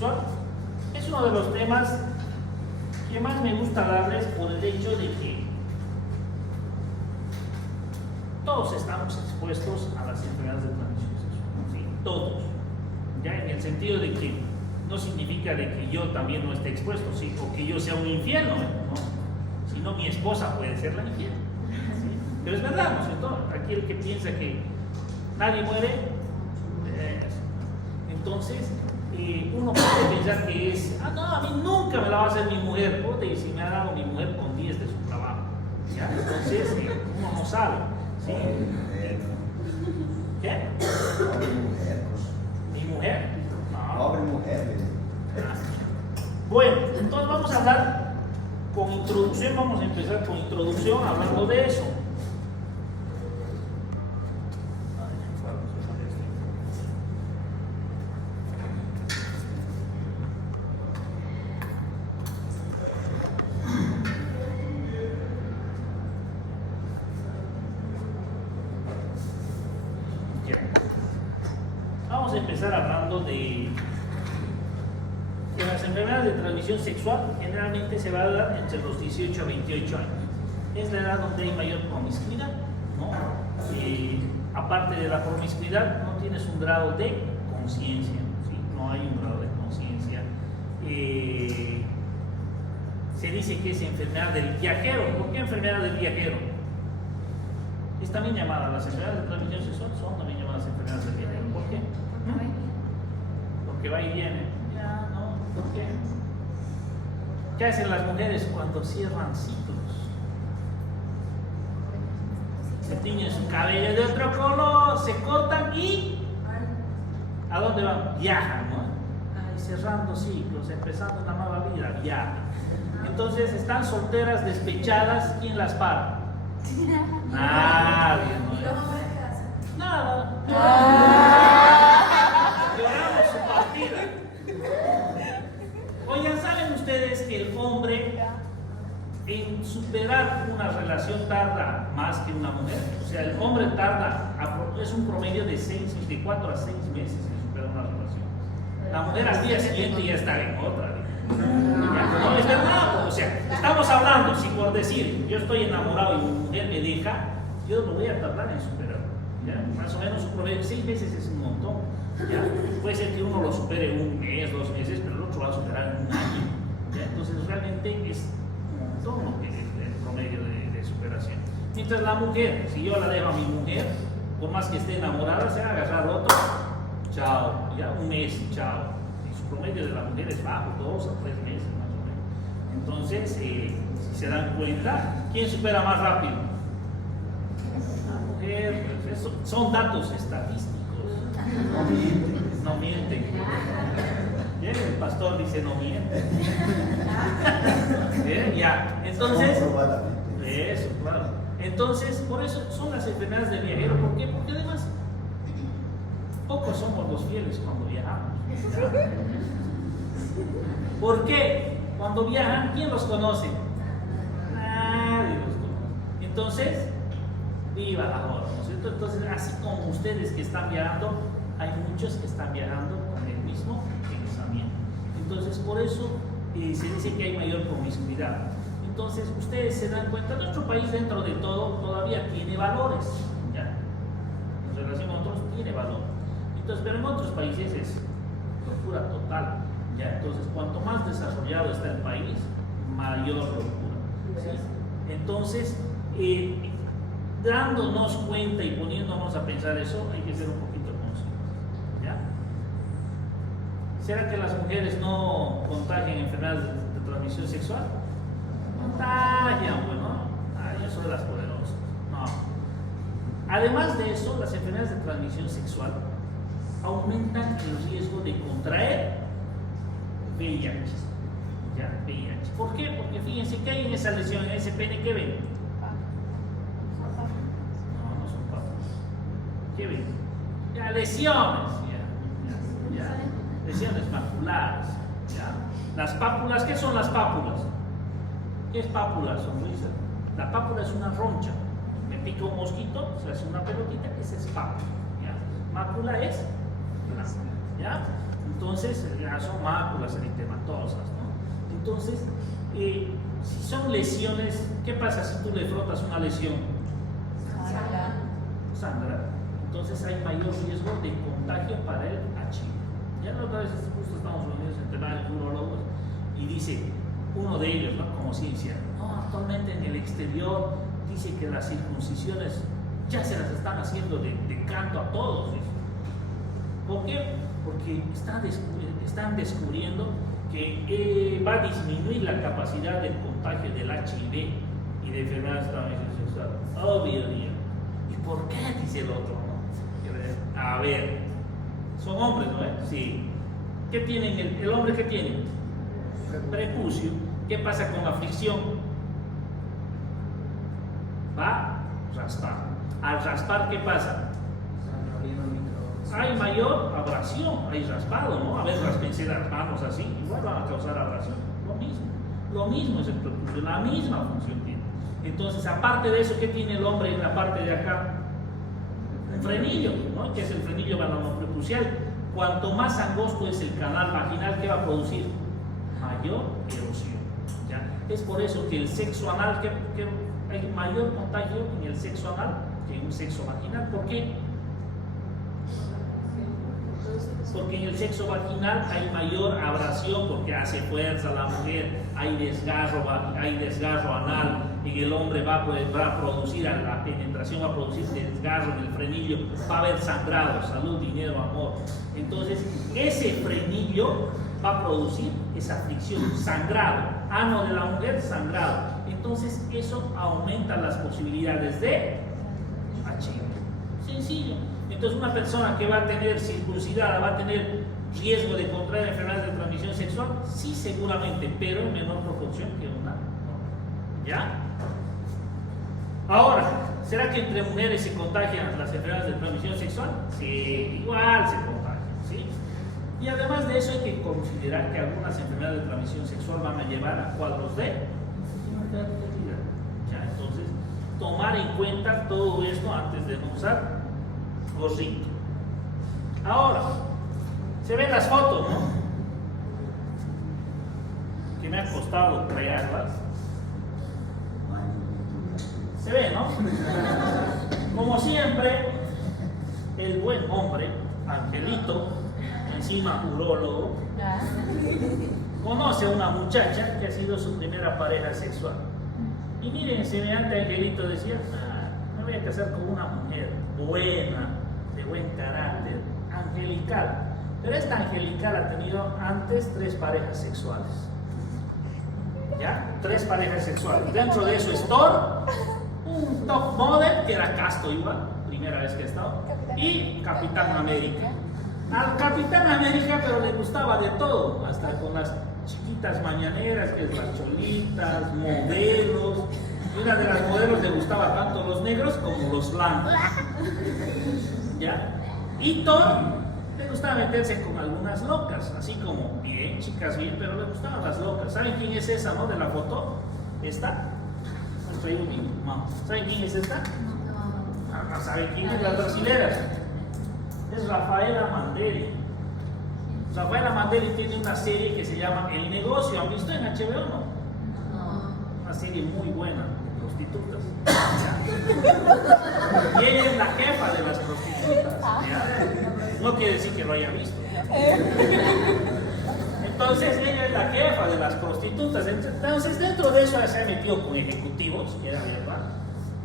sexual es uno de los temas que más me gusta darles por el hecho de que todos estamos expuestos a las enfermedades de transmisión sexual, ¿sí? Todos, ya en el sentido de que no significa de que yo también no esté expuesto, ¿sí? O que yo sea un infierno, ¿no? Sino mi esposa puede ser la infierno, ¿sí? Pero es verdad, ¿no es cierto? Aquel que piensa que nadie muere, entonces uno puede pensar que es, no, a mí nunca me la va a hacer mi mujer, y si me ha dado mi mujer con 10 de su trabajo, ¿ya? Entonces uno no sabe, ¿sí? ¿Qué? ¿Mi mujer? No. Pobre mujer. Bueno, entonces vamos a hablar con introducción, vamos a empezar con introducción hablando de eso. Vamos a empezar hablando de que las enfermedades de transmisión sexual generalmente se va a dar entre los 18 a 28 años. Es la edad donde hay mayor promiscuidad, ¿no? Aparte de la promiscuidad, no tienes un grado de conciencia, ¿sí? No hay un grado de conciencia. Se dice que es enfermedad del viajero. ¿Por qué enfermedad del viajero? Es también llamada, las enfermedades de transmisión sexual son también llamadas enfermedades del viajero. ¿Por qué? Porque va y viene. Ya, no, ¿por qué? ¿Qué hacen las mujeres cuando cierran ciclos? Se tiñen su cabello de otro color, se cortan y ¿a dónde van? Viajan, ¿no? Ay, cerrando ciclos, empezando una nueva vida, viajan. Entonces están solteras, despechadas, ¿quién las para? Nadie, ¿no? Nada. Lloramos su partida. Oigan, ¿saben ustedes que el hombre en superar una relación tarda más que una mujer? O sea, el hombre tarda, es un promedio de 4 a 6 meses en superar una relación. La mujer al día siguiente ya está en otra. No, es verdad. O sea, estamos hablando, si por decir, yo estoy enamorado y mi mujer me deja, yo lo voy a tardar en superar. ¿Ya? Más o menos un promedio, 6 meses es un montón. ¿Ya? Puede ser que uno lo supere en 1 mes, 2 meses, pero el otro va a superar en 1 año. ¿Ya? Entonces realmente es un montón lo que es el promedio de superación. Mientras la mujer, si yo la dejo a mi mujer, por más que esté enamorada, se va a agarrar otro, chao, ya 1 mes, chao. Y su promedio de la mujer es bajo, 2 a 3 meses más o menos. Entonces, si se dan cuenta, ¿quién supera más rápido? La mujer. Pues eso, son datos estadísticos. No mienten. Bien, el pastor dice no miente. Bien, ya. Entonces, eso, claro. Entonces, por eso son las enfermedades del viajero. ¿Por qué? Porque además, pocos somos los fieles cuando viajamos. ¿Por qué? Cuando viajan, ¿quién los conoce? Nadie los conoce. Entonces, viva la hora, ¿no es cierto? Entonces, así como ustedes que están viajando, hay muchos que están viajando con el mismo pensamiento. Entonces, por eso se dice que hay mayor promiscuidad. Entonces, ustedes se dan cuenta, nuestro país dentro de todo todavía tiene valores, ¿ya? En relación a otros tiene valor. Entonces, pero en otros países es locura total, ¿ya? Entonces, cuanto más desarrollado está el país, mayor locura, ¿sí? Entonces, dándonos cuenta y poniéndonos a pensar eso, hay que ser un poquito conscientes, ¿ya? ¿Será que las mujeres no contagian enfermedades de transmisión sexual? Contagian, bueno, yo soy de las poderosas. No. Además de eso, las enfermedades de transmisión sexual aumentan el riesgo de contraer VIH. ¿Ya? VIH. ¿Por qué? Porque fíjense que hay en esa lesión, en ese pene, ¿qué ven? No, no son papas. ¿Qué ven? Ya, lesiones. Ya. Lesiones maculares. ¿Ya? Las pápulas, ¿qué son las pápulas? ¿Qué es pápula, sonrisa? La pápula es una roncha. Me pica un mosquito, se hace una pelotita, esa es pápula. ¿Ya? Mácula es, ¿ya? Entonces, ya son máculas eritematosas, ¿no? Entonces, si son lesiones, ¿qué pasa si tú le frotas una lesión? Sangra. Entonces hay mayor riesgo de contagio para el HIV. Ya la otra vez justo estamos reunidos entre varios urólogos y dice uno de ellos, ¿no? Como ciencia, no, actualmente en el exterior dice que las circuncisiones ya se las están haciendo de canto a todos. ¿Sí? ¿Por qué? Porque están descubriendo que va a disminuir la capacidad de contagio del HIV y de enfermedades de transmisión sexual. Obvio, ¿y por qué? Dice el otro, ¿no? A ver, son hombres, ¿no? Sí. ¿Qué tienen? ¿El hombre qué tiene? Prepucio. ¿Qué pasa con la fricción? Va a raspar. Al raspar, ¿qué pasa? Hay mayor abrasión, hay raspado, ¿no? A ver, raspense las manos así, igual van a causar abrasión. Lo mismo es el prepucio, la misma función tiene. Entonces, aparte de eso, ¿qué tiene el hombre en la parte de acá? Un frenillo, ¿no? Que es el frenillo prepucial. Cuanto más angosto es el canal vaginal, ¿qué va a producir? Mayor erosión. ¿Ya? Es por eso que el sexo anal, que hay mayor contagio en el sexo anal que en un sexo vaginal. ¿Por qué? Porque en el sexo vaginal hay mayor abrasión porque hace fuerza la mujer, hay desgarro anal, en el hombre va a producir, la penetración va a producir desgarro en el frenillo, va a haber sangrado, salud, dinero, amor. Entonces, ese frenillo va a producir esa fricción, sangrado, ano de la mujer, sangrado. Entonces, eso aumenta las posibilidades de HIV. Sencillo. Entonces, una persona que va a tener circuncidada va a tener riesgo de contraer enfermedades de transmisión sexual, sí, seguramente, pero en menor proporción que una. ¿Ya? Ahora, ¿será que entre mujeres se contagian las enfermedades de transmisión sexual? Sí, igual se contagian, ¿sí? Y además de eso hay que considerar que algunas enfermedades de transmisión sexual van a llevar a cuadros de infertilidad. ¿Ya? Entonces, tomar en cuenta todo esto antes de no usar gorrito. Ahora, se ven las fotos, ¿no? Que me ha costado crearlas. Se ve, ¿no? Como siempre, el buen hombre, Angelito, encima urólogo, conoce a una muchacha que ha sido su primera pareja sexual. Y miren, semejante Angelito decía, me voy a casar con una mujer buena, de buen carácter, angelical. Pero esta angelical ha tenido antes 3 parejas sexuales. ¿Ya? 3 parejas sexuales. Dentro de eso es Thor, un top model que era casto igual, primera vez que ha estado, y Capitán América. Al Capitán América, pero le gustaba de todo, hasta con las chiquitas mañaneras, que es las cholitas, modelos. Y una de las modelos le gustaba tanto los negros como los blancos. ¿Ya? Y Thor le gustaba meterse con algunas locas, así como bien, chicas bien, pero le gustaban las locas. ¿Saben quién es esa, no? De la foto. ¿Esta? ¿Saben quién es esta? No saben quién es, las brasileras. Es Rafaela Mandeli. Rafaela Mandeli tiene una serie que se llama El Negocio. ¿Han visto en HBO, no? Una serie muy buena de prostitutas. Y ella es la jefa de las prostitutas. ¿Ya? No quiere decir que lo haya visto. Entonces ella es la jefa de las prostitutas. Entonces dentro de eso se ha metido con ejecutivos, que era verdad.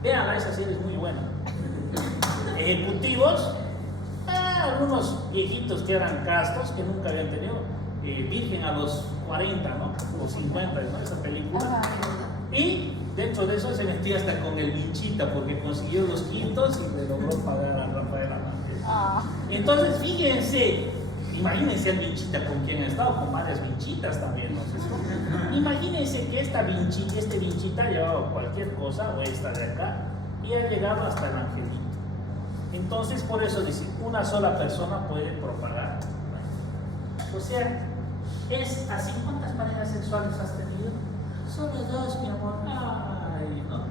Veanla, esa serie es muy buena. Ejecutivos, algunos viejitos que eran castos, que nunca habían tenido, virgen a los 40, ¿no? O 50, ¿no? Esa película. Y dentro de eso se metió hasta con el Vinchita, porque consiguió los quintos y le logró pagar a Rafaela Mandeli. Entonces fíjense, imagínense al Vinchita con quien ha estado, con varias Vinchitas también, ¿no? Imagínense que este Vinchita ha llevado cualquier cosa, o esta de acá, y ha llegado hasta el Angelito. Entonces, por eso dice, una sola persona puede propagar. O sea, es así. ¿Cuántas parejas sexuales has tenido? Solo 2, mi amor. Ay, ¿no?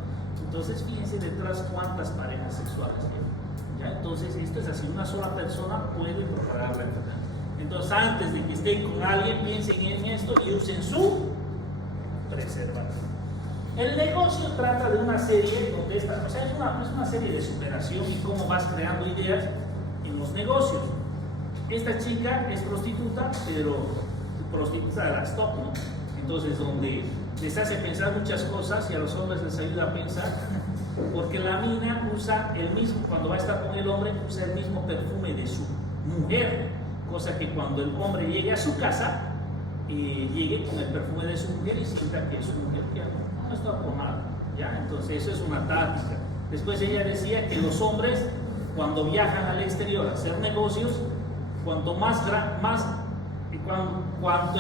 Entonces, fíjense detrás cuántas parejas sexuales tienen. ¿Ya? Entonces, esto es así, una sola persona puede propagar la enfermedad. Entonces, antes de que estén con alguien, piensen en esto y usen su preservativo. El negocio trata de una serie donde es una serie de superación y cómo vas creando ideas en los negocios. Esta chica es prostituta, pero prostituta de las top, ¿no? Entonces, donde les hace pensar muchas cosas y a los hombres les ayuda a pensar, porque la mina usa el mismo, cuando va a estar con el hombre, usa el mismo perfume de su mujer, cosa que cuando el hombre llegue a su casa, llegue con el perfume de su mujer y sienta que es su mujer que no está por nada, ¿ya? Entonces eso es una táctica. Después ella decía que los hombres, cuando viajan al exterior a hacer negocios, cuanto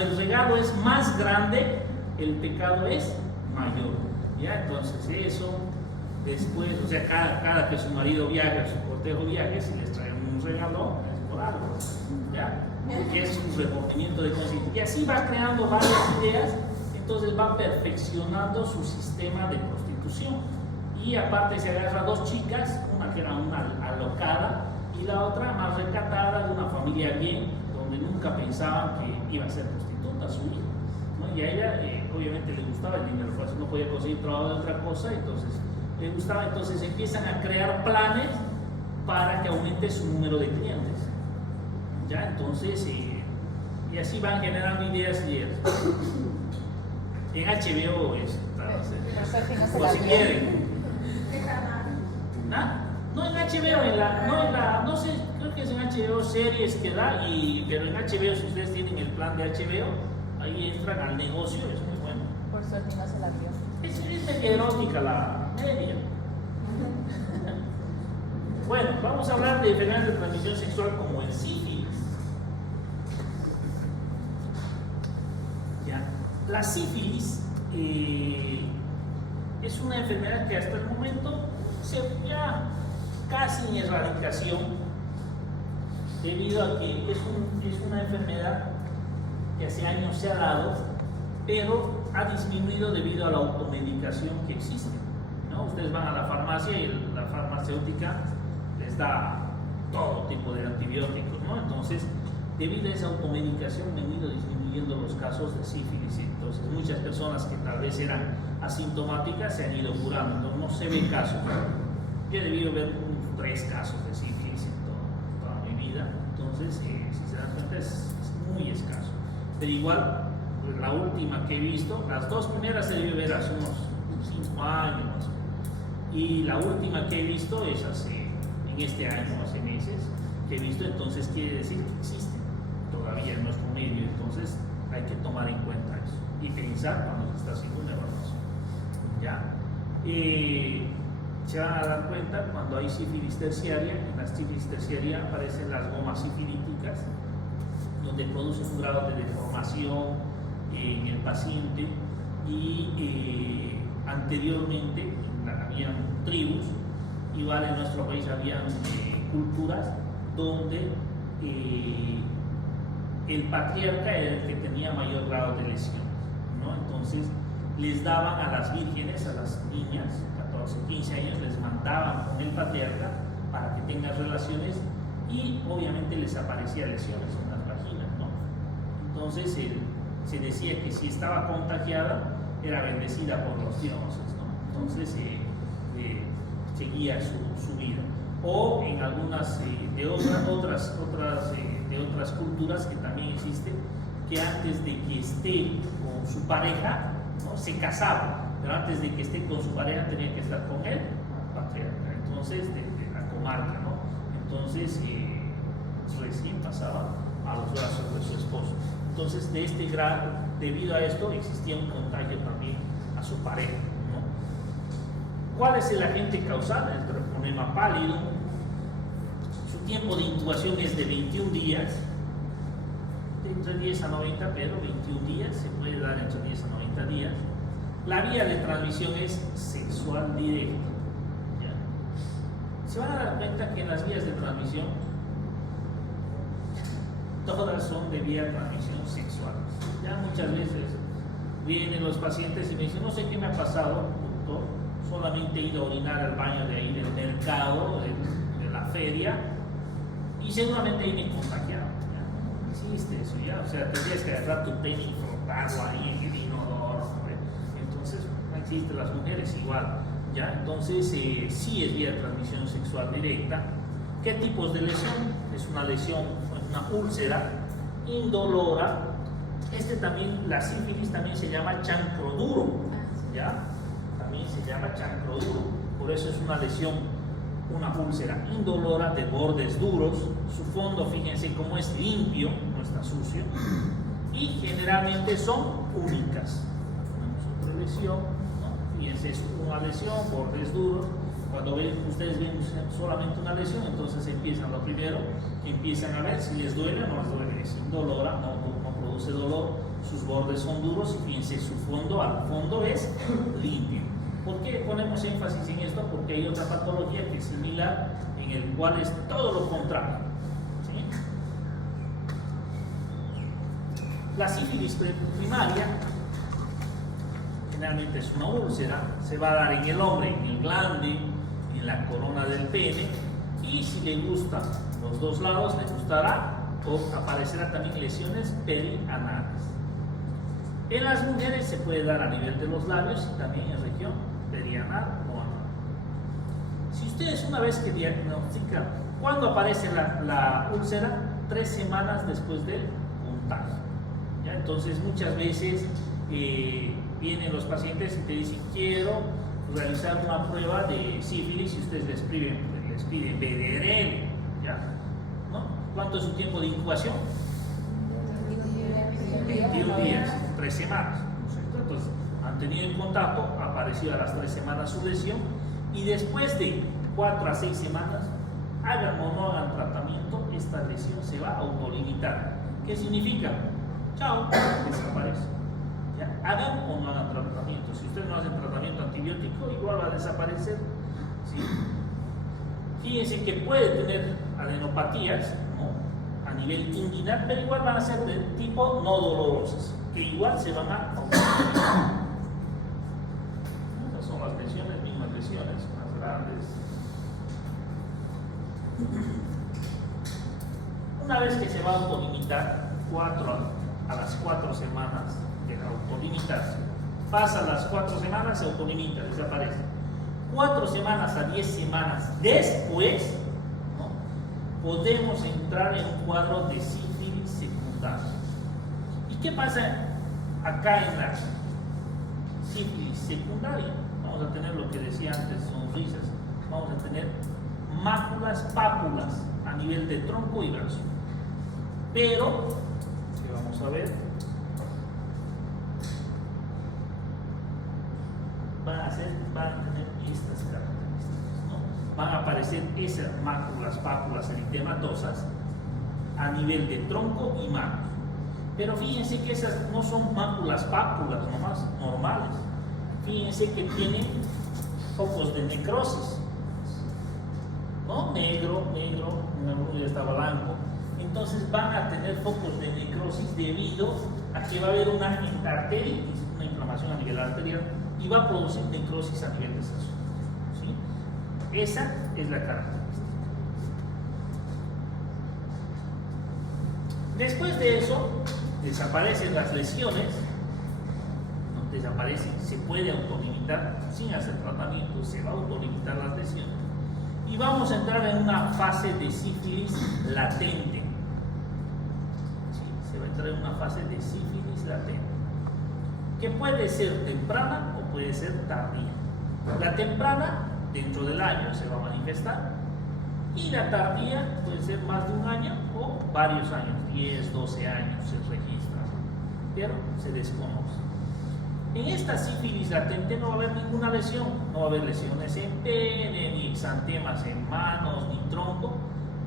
el regalo es más grande, el pecado es mayor, ¿ya? Entonces eso, después, o sea, cada que su marido viaje, su cortejo viaje, si les trae un regalo, es por algo, ¿ya? Porque es un remordimiento de conciencia. Y así va creando varias ideas, entonces va perfeccionando su sistema de prostitución. Y aparte se agarra a dos chicas, una que era una alocada y la otra más recatada, de una familia bien, donde nunca pensaban que iba a ser prostituta su hija, ¿no? Y a ella obviamente le gustaba el dinero, por eso no podía conseguir trabajo de otra cosa, entonces le gustaba, entonces empiezan a crear planes para que aumente su número de clientes, ¿ya? Entonces, y así van generando ideas y ideas. En HBO o si quieren. ¿Ah? No en HBO, no sé, creo que es en HBO series que da, pero en HBO, si ustedes tienen el plan de HBO, ahí entran al negocio, es muy bueno. Por suerte no se la vio. Es media erótica la media. Bueno, vamos a hablar de enfermedades de transmisión sexual como el sífilis. Ya. La sífilis es una enfermedad que hasta el momento ya casi en erradicación, debido a que es una enfermedad que hace años se ha dado, pero ha disminuido debido a la automedicación que existe, ¿no? Ustedes van a la farmacia y la farmacéutica les da todo tipo de antibióticos, ¿no? Entonces, debido a esa automedicación han ido disminuyendo los casos de sífilis. Entonces, muchas personas que tal vez eran asintomáticas se han ido curando. Entonces, no se ven casos. Yo he debido ver unos 3 casos de sífilis en toda mi vida. Entonces, si se dan cuenta, es muy escaso. Pero igual, pues, la última que he visto, las 2 primeras se debe ver hace unos 5 años más o menos. Y la última que he visto es en este año, hace meses, que he visto. Entonces, quiere decir que existe todavía en nuestro medio. Entonces, hay que tomar en cuenta eso y pensar cuando se está haciendo una evaluación. ¿Ya? Se van a dar cuenta cuando hay sífilis terciaria. En la sífilis terciaria aparecen las gomas sifilíticas, donde producen un grado de deformación en el paciente. Y anteriormente habían tribus, igual en nuestro país habían culturas donde el patriarca era el que tenía mayor grado de lesiones, ¿no? Entonces les daban a las vírgenes, a las niñas, 14, 15 años, les mandaban con el patriarca para que tengan relaciones y obviamente les aparecían lesiones en las vaginas, ¿no? Entonces se decía que si estaba contagiada era bendecida por los dioses, ¿no? Entonces seguía su vida. O en algunas de otras culturas que también existe, que antes de que esté con su pareja, ¿no? Se casaba, pero antes de que esté con su pareja tenía que estar con él, patriarca, entonces de la comarca, ¿no? Entonces recién pasaba a los brazos de su esposo. Entonces, de este grado, debido a esto, existía un contagio también a su pareja, ¿no? ¿Cuál es el agente causal? El treponema pálido. Su tiempo de intubación es de 21 días, de entre 10 a 90, pero 21 días, se puede dar entre 10 a 90 días. La vía de transmisión es sexual directa. ¿Ya? Se van a dar cuenta que en las vías de transmisión, todas son de vía de transmisión sexual. Ya muchas veces vienen los pacientes y me dicen, no sé qué me ha pasado, doctor, solamente he ido a orinar al baño de ahí del mercado, de la feria, y seguramente ahí me contagiaron. existe eso ya, o sea, tendrías que agarrar tu pene y frotarlo ahí en el inodoro, ¿no? Entonces no existe, las mujeres igual, ya, entonces sí es vía de transmisión sexual directa. ¿Qué tipos de lesión? Es una lesión, una úlcera indolora. También, la sífilis también se llama chancro duro, ¿ya? También se llama chancro duro, por eso es una lesión, una úlcera indolora de bordes duros. Su fondo, fíjense cómo es limpio, no está sucio, y generalmente son únicas. Tenemos otra lesión, ¿no? Fíjense, es una lesión, bordes duros. Cuando ustedes ven solamente una lesión, entonces lo primero que empiezan a ver si les duele o no les duele. Es indolora, no produce dolor, sus bordes son duros y fíjense, su fondo al fondo es limpio. ¿Por qué ponemos énfasis en esto? Porque hay otra patología que es similar, en el cual es todo lo contrario, ¿sí? La sífilis primaria generalmente es una úlcera, se va a dar en el hombre, en el glande, en la corona del pene, y si le gustan los dos lados, le gustará o aparecerá también lesiones perianales. En las mujeres se puede dar a nivel de los labios y también en región perianal o anal. Si ustedes una vez que diagnostican, ¿cuándo aparece la úlcera? 3 semanas después del contagio, ¿ya? Entonces muchas veces vienen los pacientes y te dicen, quiero realizar una prueba de sífilis, y ustedes les piden BDRL, ¿ya? ¿No? ¿Cuánto es su tiempo de incubación? 21 días, 3 semanas, ¿no es cierto? Entonces han tenido en contacto, apareció a las 3 semanas su lesión, y después de 4 a 6 semanas, hagan o no hagan tratamiento, esta lesión se va a autolimitar. ¿Qué significa? Chao, desaparece. ¿Ya? Hagan o no hagan tratamiento. Si ustedes no hacen tratamiento antibiótico, igual va a desaparecer, ¿sí? Fíjense que puede tener adenopatías, ¿no?, a nivel inguinal, pero igual van a ser de tipo no dolorosas, que igual se van a autolimitar. Estas son las lesiones, mismas lesiones, más grandes. Una vez que se va a autolimitar, a las 4 semanas de autolimitarse, pasa las 4 semanas, se autolimita, desaparece. 4 semanas a 10 semanas después, ¿no?, podemos entrar en un cuadro de sífilis secundaria. ¿Y qué pasa acá en la sífilis secundaria? Vamos a tener lo que decía antes, sonrisas, vamos a tener máculas, pápulas a nivel de tronco y brazo. Pero, ¿qué vamos a ver? Van a tener estas características, ¿no? Van a aparecer esas máculas, pápulas eritematosas a nivel de tronco y manos. Pero fíjense que esas no son máculas, pápulas nomás normales. Fíjense que tienen focos de necrosis, ¿no? Negro, ya está blanco. Entonces van a tener focos de necrosis debido a que va a haber una arteritis, una inflamación a nivel arterial, y va a producir necrosis a nivel de esas zonas, ¿sí? Esa es la característica. Después de eso, desaparecen las lesiones, ¿no? Desaparecen, se puede autolimitar sin hacer tratamiento, se va a autolimitar las lesiones, y vamos a entrar en una fase de sífilis latente. ¿Sí? Se va a entrar en una fase de sífilis latente, que puede ser temprana o puede ser tardía. La temprana, dentro del año se va a manifestar, y la tardía puede ser más de un año o varios años, 10, 12 años se registra, pero se desconoce. En esta sífilis latente no va a haber ninguna lesión, no va a haber lesiones en pene, ni exantemas en manos, ni tronco,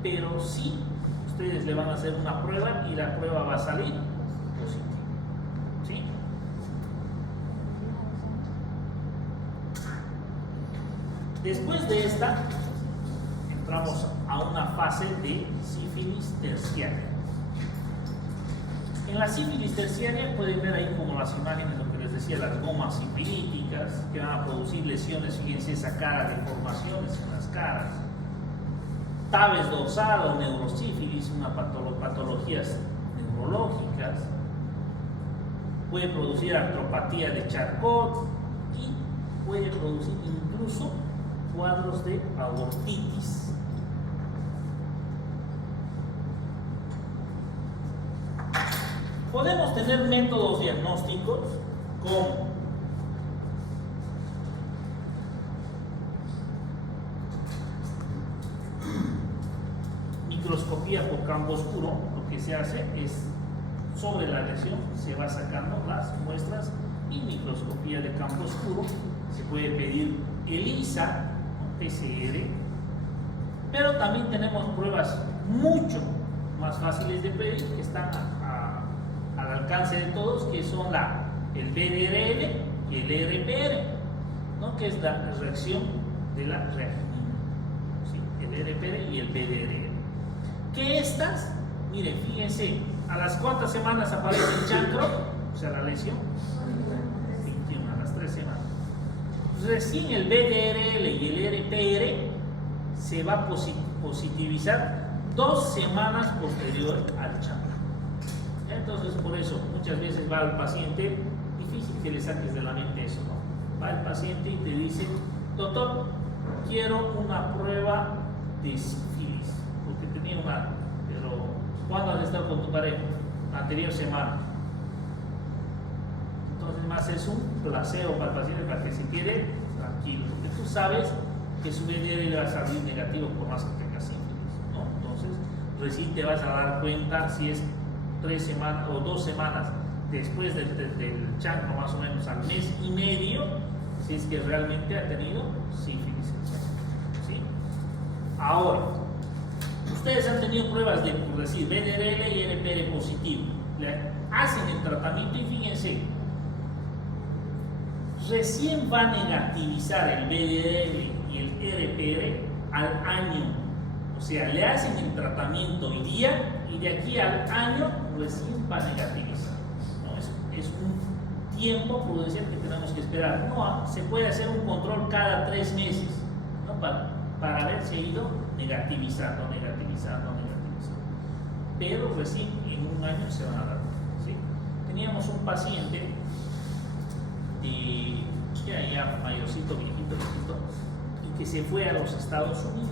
pero sí ustedes le van a hacer una prueba y la prueba va a salir positiva, ¿sí? Después de esta, entramos a una fase de sífilis terciaria. En la sífilis terciaria pueden ver ahí como las imágenes, lo que les decía, las gomas sifilíticas que van a producir lesiones. Fíjense esa cara, deformaciones en las caras. Tabes dorsal o neurosífilis, una patologías neurológicas, puede producir artropatía de Charcot y puede producir incluso cuadros de aortitis. Podemos tener métodos diagnósticos como microscopía por campo oscuro. Lo que se hace es, sobre la lesión se va sacando las muestras, y microscopía de campo oscuro se puede pedir ELISA, PCR, pero también tenemos pruebas mucho más fáciles de pedir que están al alcance de todos, que son el BDRL y el RPR, ¿no? Que es la reacción de la reactina, ¿sí? El RPR y el BDRL. Que estas, miren, fíjense, ¿a las cuántas semanas aparece el chancro? O sea, la lesión, 21, a las 3 semanas. Recién el BDRL y el RPR se va a positivizar 2 semanas posterior al chancro. Entonces, por eso, muchas veces va al paciente, difícil que le saques de la mente eso, ¿no? Va el paciente y te dice: doctor, quiero una prueba de sífilis, porque tenía una, pero ¿cuándo has estado con tu pareja? La anterior semana. Entonces, más es un placebo para el paciente, para que se quede tranquilo, porque tú sabes que su BDR le va a salir negativo por más que tenga sífilis, ¿no? Entonces, recién te vas a dar cuenta si es 3 semanas o 2 semanas después del chancro, más o menos al mes y medio, si es que realmente ha tenido sífilis, ¿sí? Ahora, ustedes han tenido pruebas de, por decir, BDRL y RPR positivo, le hacen el tratamiento y fíjense, recién va a negativizar el BDRL y el RPR al año. O sea, le hacen el tratamiento hoy día y de aquí al año recién va a negativizar, ¿no? Es un tiempo prudencial que tenemos que esperar. No, se puede hacer un control cada 3 meses, ¿no? Para ver si ha ido negativizando. Pero recién en un año se van a dar cuenta, ¿sí? Teníamos un paciente ya mayorcito, viejito, y que se fue a los Estados Unidos.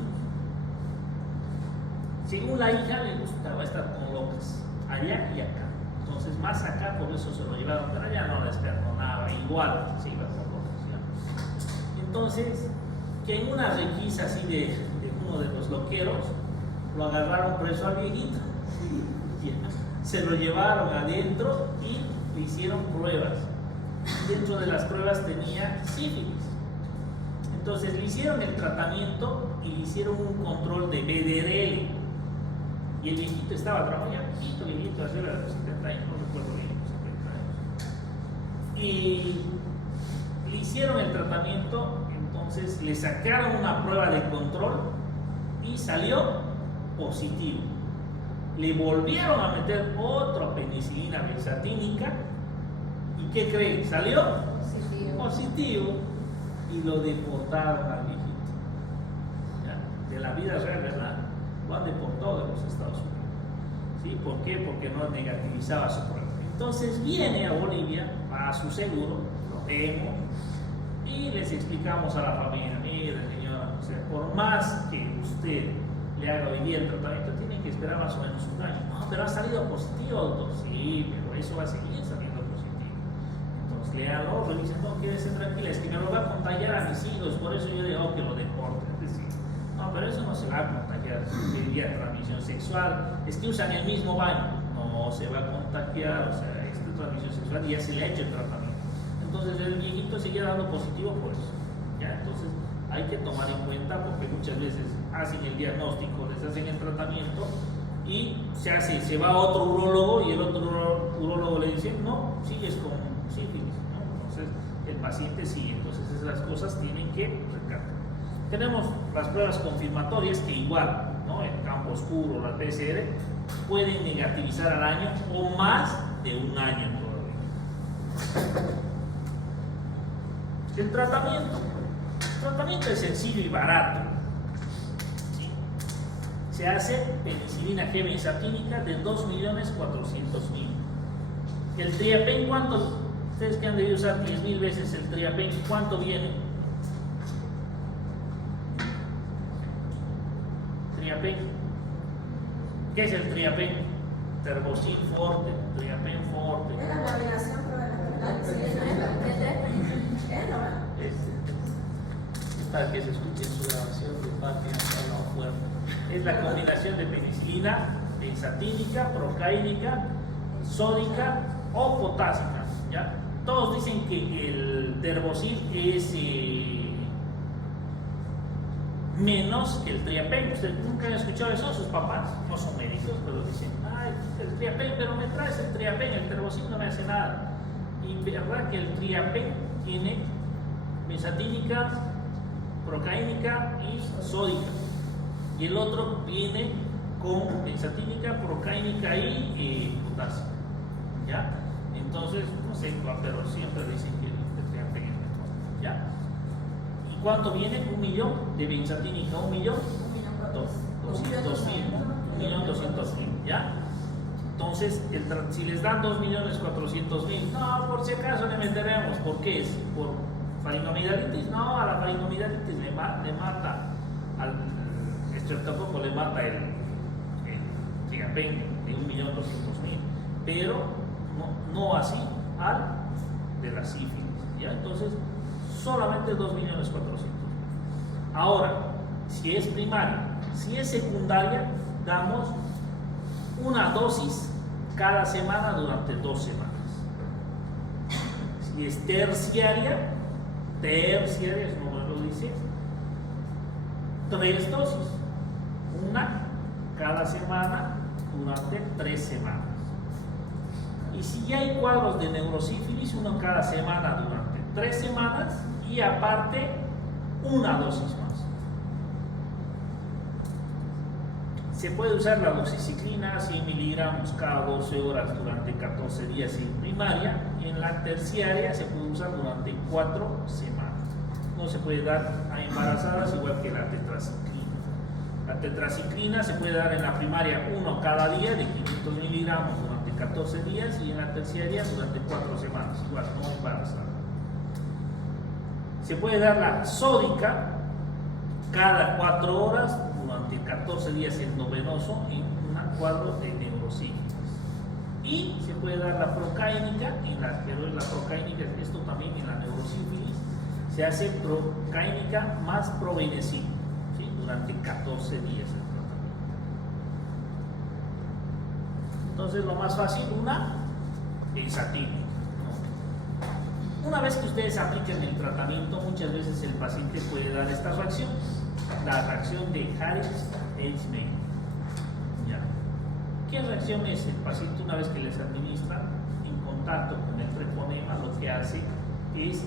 Según la hija, le gustaba estar con locas, allá y acá. Entonces, más acá, por eso se lo llevaron, pero allá no les perdonaba, igual se iba con locas, ¿sí? Entonces, que en una requisa así de uno de los loqueros, lo agarraron preso al viejito, se lo llevaron adentro y le hicieron pruebas. Dentro de las pruebas tenía sífilis. Entonces, le hicieron el tratamiento y le hicieron un control de BDRL. Y el viejito estaba trabajando, viejito, hace los 70 años, no recuerdo bien, 70 años. Y le hicieron el tratamiento, entonces le sacaron una prueba de control y salió positivo. Le volvieron a meter otra penicilina benzatínica y ¿qué creen? ¿Salió? Positivo. Y lo deportaron al viejito. ¿Ya? De la vida real, ¿verdad? Lo han deportado de los Estados Unidos. ¿Sí? ¿Por qué? Porque no negativizaba su prueba. Entonces viene a Bolivia, va a su seguro, lo vemos y les explicamos a la familia: mire, señora, o sea, por más que usted le haga hoy día el tratamiento, tiene que esperar más o menos un año. No, pero ha salido positivo, doctor. Sí, pero eso va a seguir saliendo positivo. Entonces léalo, revisen, no, quédese tranquila, es que me lo va a contagiar a mis hijos, por eso yo digo que lo deporte. Es decir, no, pero eso no se va a contagiar, sería transmisión sexual, es que usan el mismo baño, no se va a contagiar, o sea, es transmisión sexual y ya se le ha hecho el tratamiento. Entonces el viejito seguía dando positivo por eso, ¿ya? Entonces hay que tomar en cuenta, porque muchas veces hacen el diagnóstico, les hacen el tratamiento y se va a otro urólogo y el otro urólogo le dice: no, sigues con sífilis, ¿no? Entonces el paciente sigue. Entonces esas cosas tienen que recargar. Tenemos las pruebas confirmatorias que igual, ¿no? El campo oscuro, la PCR, pueden negativizar al año o más de un año todavía. El tratamiento es sencillo y barato. ¿Sí? se hace penicilina G benzatínica de 2.400.000. El Triapen, ¿cuánto? Ustedes que han debido usar 10.000 veces el Triapen, ¿cuánto viene? Triapen. ¿Qué es el Triapen? Terbosil Forte, Triapen Forte. Es la combinación para que se escuche en su grabación de Patria fuerte. Es la combinación de penicilina benzatínica, procaínica, sódica o potásica, ¿ya? Todos dicen que el terbosil es menos que el Triapen. Ustedes nunca han escuchado eso, sus papás no son médicos, pero dicen, ay, el Triapen, pero me traes el Triapen, el terbosil no me hace nada. Y verdad que el Triapen tiene benzatínica, procaínica y sódica, y el otro viene con benzatínica, procaínica y potasio, ¿ya? Entonces, no sé cuál, pero siempre dicen que el Triapen es mejor, ¿ya? ¿Y cuánto viene? 1 millón de benzatínica, 1.200.000, 1.200.000, ¿ya? Entonces, si les dan 2.400.000, no, por si acaso le meteremos. ¿Por qué es? ¿Por faringoamidalitis? No, a la faringoamidalitis le mata, al estreptococo le mata el Triapen de 1.200.000, pero no así al de la sífilis, ¿ya? Entonces, solamente 2.400.000. Ahora, si es primaria, si es secundaria, damos una dosis cada semana durante 2 semanas. Si es terciaria, su nombre lo dice, 3 dosis, una cada semana durante 3 semanas. Y si ya hay cuadros de neurosífilis, uno cada semana durante 3 semanas y aparte una dosis más. Se puede usar la doxiciclina 100 miligramos cada 12 horas durante 14 días en primaria, y en la terciaria se puede usar durante 4 semanas. No se puede dar a embarazadas igual que la tetraciclina. La tetraciclina se puede dar en la primaria 1 cada día de 500 miligramos durante 14 días y en la terciaria durante 4 semanas, igual no embarazada. Se puede dar la sódica cada 4 horas durante 14 días endovenoso en un cuadro de neurosífilis. Y se puede dar la procaínica, pero la procaínica, esto también en la neurosífilis, se hace procaínica más probenecina, ¿sí? Durante 14 días el tratamiento. Entonces, lo más fácil, una benzatínica. Una vez que ustedes apliquen el tratamiento, muchas veces el paciente puede dar esta reacción, la reacción de Harris-Eichmann. ¿Qué reacción es? El paciente, una vez que les administra en contacto con el treponema, lo que hace es,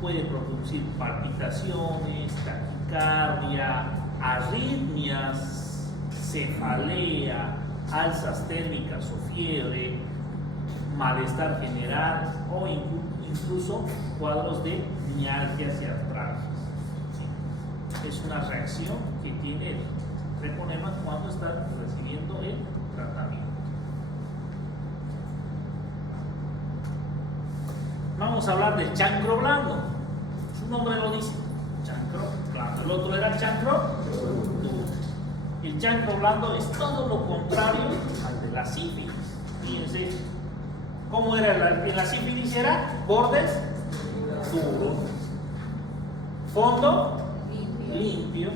puede producir palpitaciones, taquicardia, arritmias, cefalea, alzas térmicas o fiebre, malestar general o incluso cuadros de mialgias y artralgias. Es una reacción que tiene el treponema cuando está recibiendo el tratamiento. Vamos a hablar del chancro blando. Su nombre lo dice, chancro blando. El otro era chancro duro. El chancro blando es todo lo contrario al de la sífilis. Fíjense cómo era en la sífilis, era bordes duros, fondo limpio.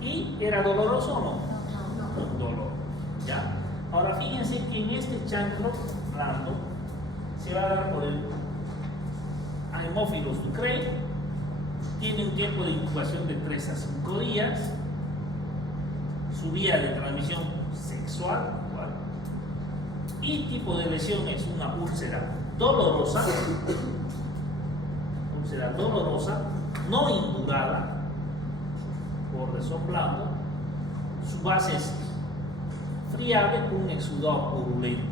¿Y era doloroso o no? Un dolor. ¿Ya? Ahora fíjense que en este chancro blando se va a dar por el Haemophilus ducreyi. Tiene un tiempo de incubación de 3 a 5 días. Su vía de transmisión sexual, igual. Y tipo de lesión es una úlcera dolorosa, no indurada, bordes son blandos, su base es friable con un exudado purulento.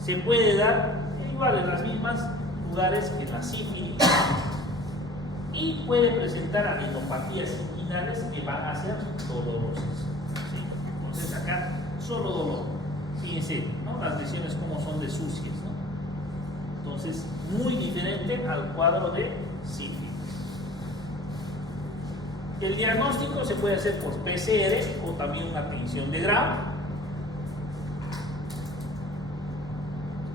Se puede dar igual en las mismas lugares que la sífilis y puede presentar aminopatías inguinales que van a ser dolorosas. ¿Sí? Entonces acá solo dolor. Fíjense, ¿no? Las lesiones como son de sucias, ¿no? Entonces, muy diferente al cuadro de sífilis. El diagnóstico se puede hacer por PCR o también una tinción de grado.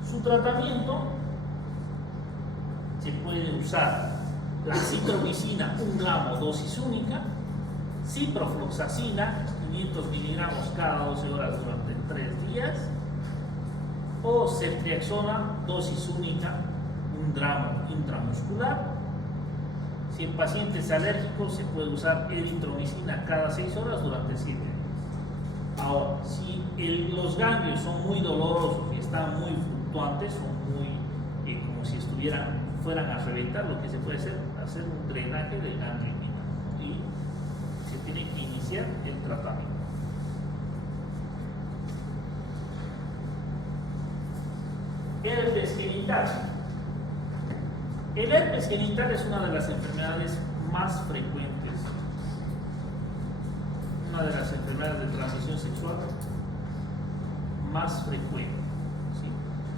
Su tratamiento se puede usar la citromicina 1 gramo dosis única, ciprofloxacina 500 miligramos cada 12 horas durante 3 días, o ceftriaxona dosis única 1 gramo intramuscular. Si el paciente es alérgico, se puede usar eritromicina cada 6 horas durante 7 días. Ahora, si los ganglios son muy dolorosos y están muy fluctuantes, son muy como si fueran a reventar, lo que se puede hacer un drenaje del ganglio inguinal y se tiene que iniciar el tratamiento. Herpes genital. El herpes genital es una de las enfermedades más frecuentes, una de las enfermedades de transmisión sexual más frecuentes, ¿sí?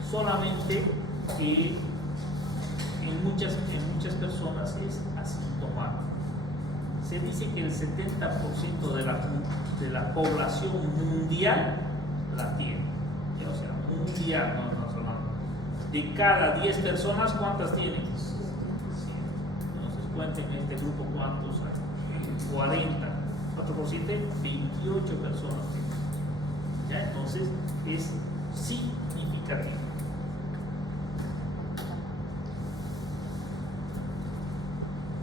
Solamente que en muchas personas es asintomático. Se dice que el 70% de la población mundial la tiene, o sea, mundial, no de cada 10 personas, ¿cuántas tienen? 100. Entonces cuenten en este grupo cuántos hay. 40. 4 por 7, 28 personas tienen. ¿Ya? Entonces es significativo.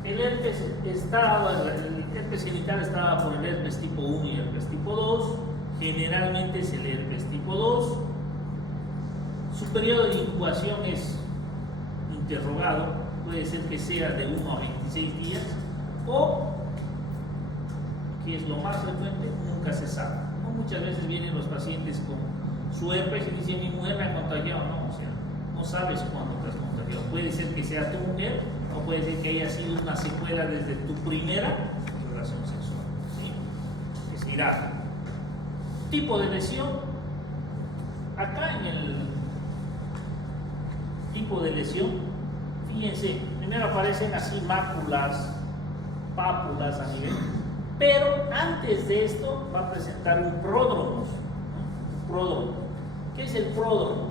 El herpes genital estaba por el herpes tipo 1 y herpes tipo 2. Generalmente es el herpes tipo 2. Su periodo de incubación es interrogado, puede ser que sea de 1 a 26 días o, que es lo más frecuente, nunca se sabe. ¿No? Muchas veces vienen los pacientes con su herpes y dicen: mi mujer me ha contagiado. No, o sea, no sabes cuándo te has contagiado. Puede ser que sea tu mujer o puede ser que haya sido una secuela desde tu primera relación sexual. ¿Sí? Es irá. Tipo de lesión. Acá en el tipo de lesión, fíjense, primero aparecen así máculas, pápulas a nivel, pero antes de esto va a presentar un pródromo. Un pródromo. ¿Qué es el pródromo?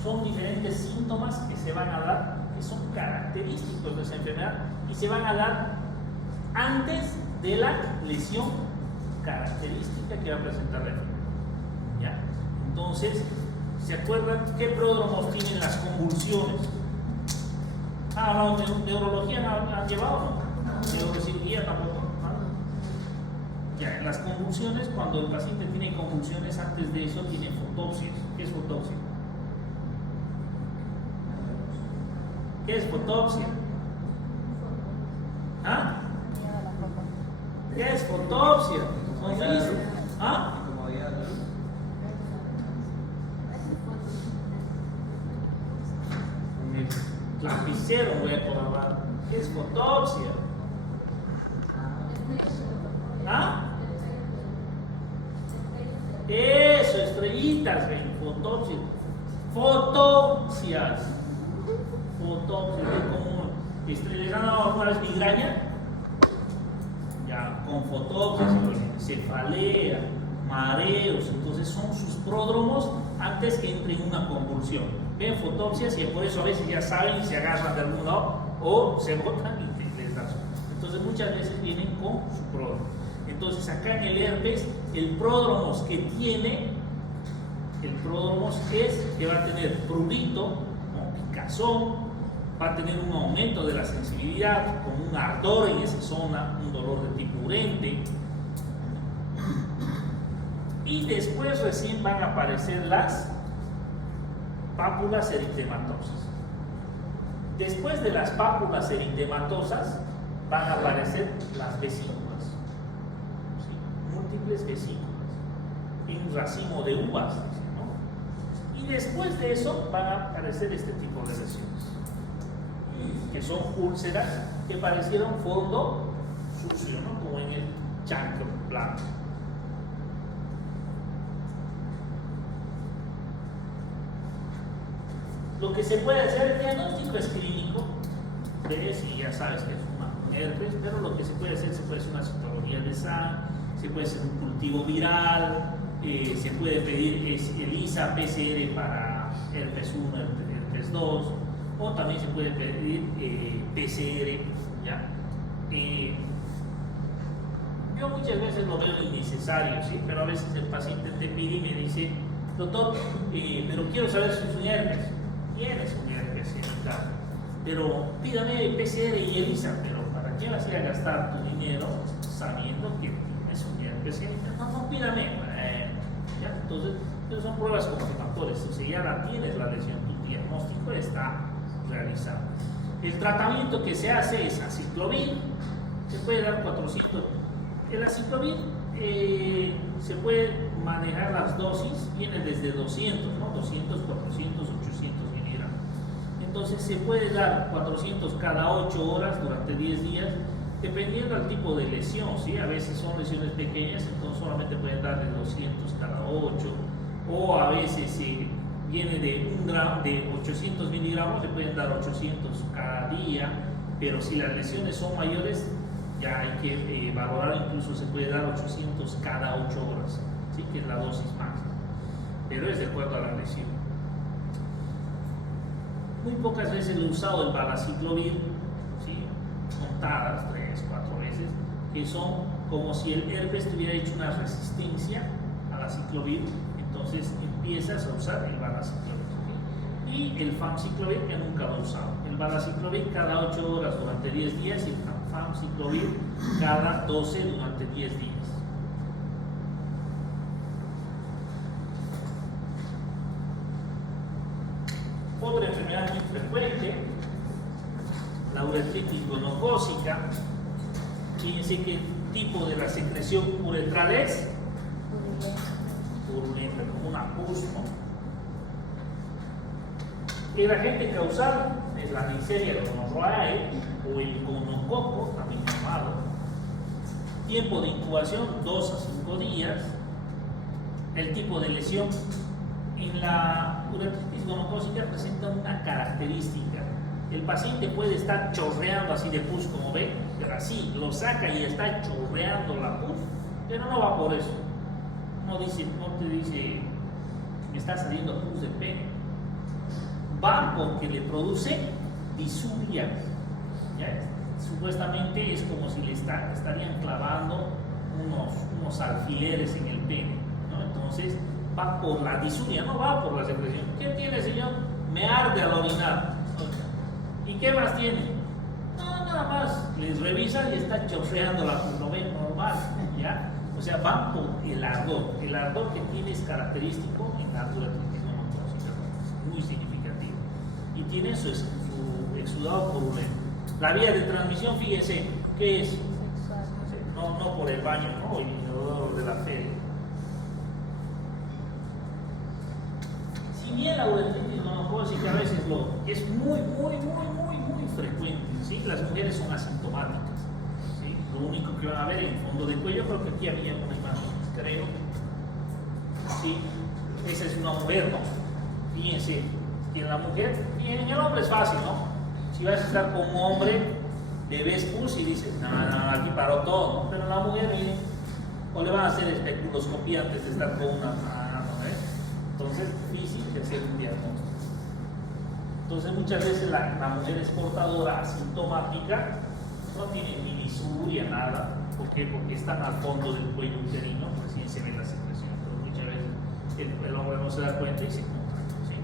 Son diferentes síntomas que se van a dar, que son característicos de esa enfermedad y se van a dar antes de la lesión característica que va a presentar la enfermedad. ¿Ya? Entonces, ¿se acuerdan qué pródromos tienen las convulsiones? No, neurología no han llevado, ¿no? Neurocirugía tampoco, ¿no? Ya, en las convulsiones, cuando el paciente tiene convulsiones, antes de eso tiene fotopsias. ¿Qué es fotopsia? ¿Qué es fotopsia? ¿Ah? ¿Qué es fotopsia? ¿No dice? ¿Ah? Lapicero voy a colaborar. ¿Qué es fotopsia? ¿Ah? Eso, estrellitas, ven, fotopsia. Fotopsias. Fotopsias, ¿ven? Como ¿les han dado alguna vez migraña? Ya, con fotopsias, cefalea, mareos, entonces son sus pródromos antes que entre en una convulsión. Ven fotopsias y por eso a veces ya saben y se agarran de algún lado o se botan y les dan. Entonces muchas veces vienen con su pródromo. Entonces acá en el herpes, el pródromos que tiene, el pródromos es que va a tener prurito o picazón, va a tener un aumento de la sensibilidad, con un ardor en esa zona, un dolor de tipo urente. Y después recién van a aparecer las pápulas eritematosas. Después de las pápulas eritematosas van a aparecer las vesículas, ¿sí? Múltiples vesículas, un racimo de uvas, ¿no? Y después de eso van a aparecer este tipo de lesiones, que son úlceras que parecieron fondo sucio, ¿no? Como en el chancro blanco. Lo que se puede hacer, el diagnóstico es clínico, ves y ya sabes que es un herpes, pero lo que se puede hacer una citología de sangre, se puede hacer un cultivo viral, se puede pedir ELISA, PCR para herpes 1, herpes 2, o también se puede pedir PCR, ¿ya? Yo muchas veces lo veo innecesario, ¿sí? Pero a veces el paciente te pide y me dice, doctor, pero quiero saber si es un herpes. Tienes un herpes en el caso, pero pídame PCR y ELISA, pero ¿para qué vas a ir a gastar tu dinero sabiendo que tienes un herpes en el caso? No, pídame. ¿Ya? Entonces, son pruebas confirmatorias, o sea, ya la tienes la lesión, tu diagnóstico está realizado. El tratamiento que se hace es aciclovir, se puede dar 400. El aciclovir se puede manejar las dosis, viene desde 200, ¿no? 200, 400, 800 miligramos. Entonces se puede dar 400 cada 8 horas durante 10 días, dependiendo del tipo de lesión, ¿sí? A veces son lesiones pequeñas, entonces solamente pueden darle 200 cada 8, o a veces viene de 1 gramo, de 800 miligramos, le pueden dar 800 cada día, pero si las lesiones son mayores, ya hay que valorar, incluso se puede dar 800 cada 8 horas, ¿sí? Que es la dosis máxima, pero es de acuerdo a la lesión. Muy pocas veces he usado el valaciclovir, ¿sí? Contadas 3, 4 veces, que son como si el herpes tuviera hecho una resistencia al aciclovir, entonces empiezas a usar el valaciclovir, ¿sí? Y el famciclovir, que nunca lo he usado. El valaciclovir cada 8 horas durante 10 días y el famciclovir cada 12 durante 10 días. Otra enfermedad muy frecuente, la uretritis gonocócica. Fíjense que el tipo de la secreción uretral es purulenta, como una pus, ¿no? El agente causal es la Neisseria gonorrhoeae o el gonococo, también llamado. Tiempo de incubación 2 a 5 días. El tipo de lesión en la uretritis gonocócica presenta una característica. El paciente puede estar chorreando así de pus, como ven, pero así lo saca y está chorreando la pus, pero no va por eso. No te dice, me está saliendo pus de pene. Va porque le produce disuria. ¿Ya? Supuestamente es como si le estarían clavando unos alfileres en el pene, ¿no? Entonces va por la disuria, no va por la secreción. ¿Qué tiene, señor? Me arde al orinar. ¿Y qué más tiene? No, nada más. Les revisan y está chorreando la pus, lo ven normal, ¿ya? O sea, van por el ardor. El ardor que tiene es característico en la uretritis gonocócica, muy significativo. Y tiene su exudado purulento. La vía de transmisión, fíjense, ¿qué es? No por el baño, ¿no? El inodoro de la feria. Si bien la uretritis gonocócica a veces es muy frecuente, ¿sí? Las mujeres son asintomáticas, ¿sí? Lo único que van a ver en el fondo del cuello, creo que aquí había una imagen, creo, ¿sí? Esa es una mujer, ¿no? Fíjense, que en la mujer, y en el hombre es fácil, ¿no? Si vas a estar con un hombre, le ves pus y dices, no, aquí paró todo, ¿no? Pero la mujer, miren, o le van a hacer especuloscopía antes de estar con una mano, ¿eh? Entonces, difícil de hacer un diagnóstico. Entonces, muchas veces la mujer es portadora asintomática, no tiene ni disuria, nada. ¿Por qué? Porque están al fondo del cuello uterino, recién se ve la secreción. Pero muchas veces el hombre no se da cuenta y se encuentra, ¿sí?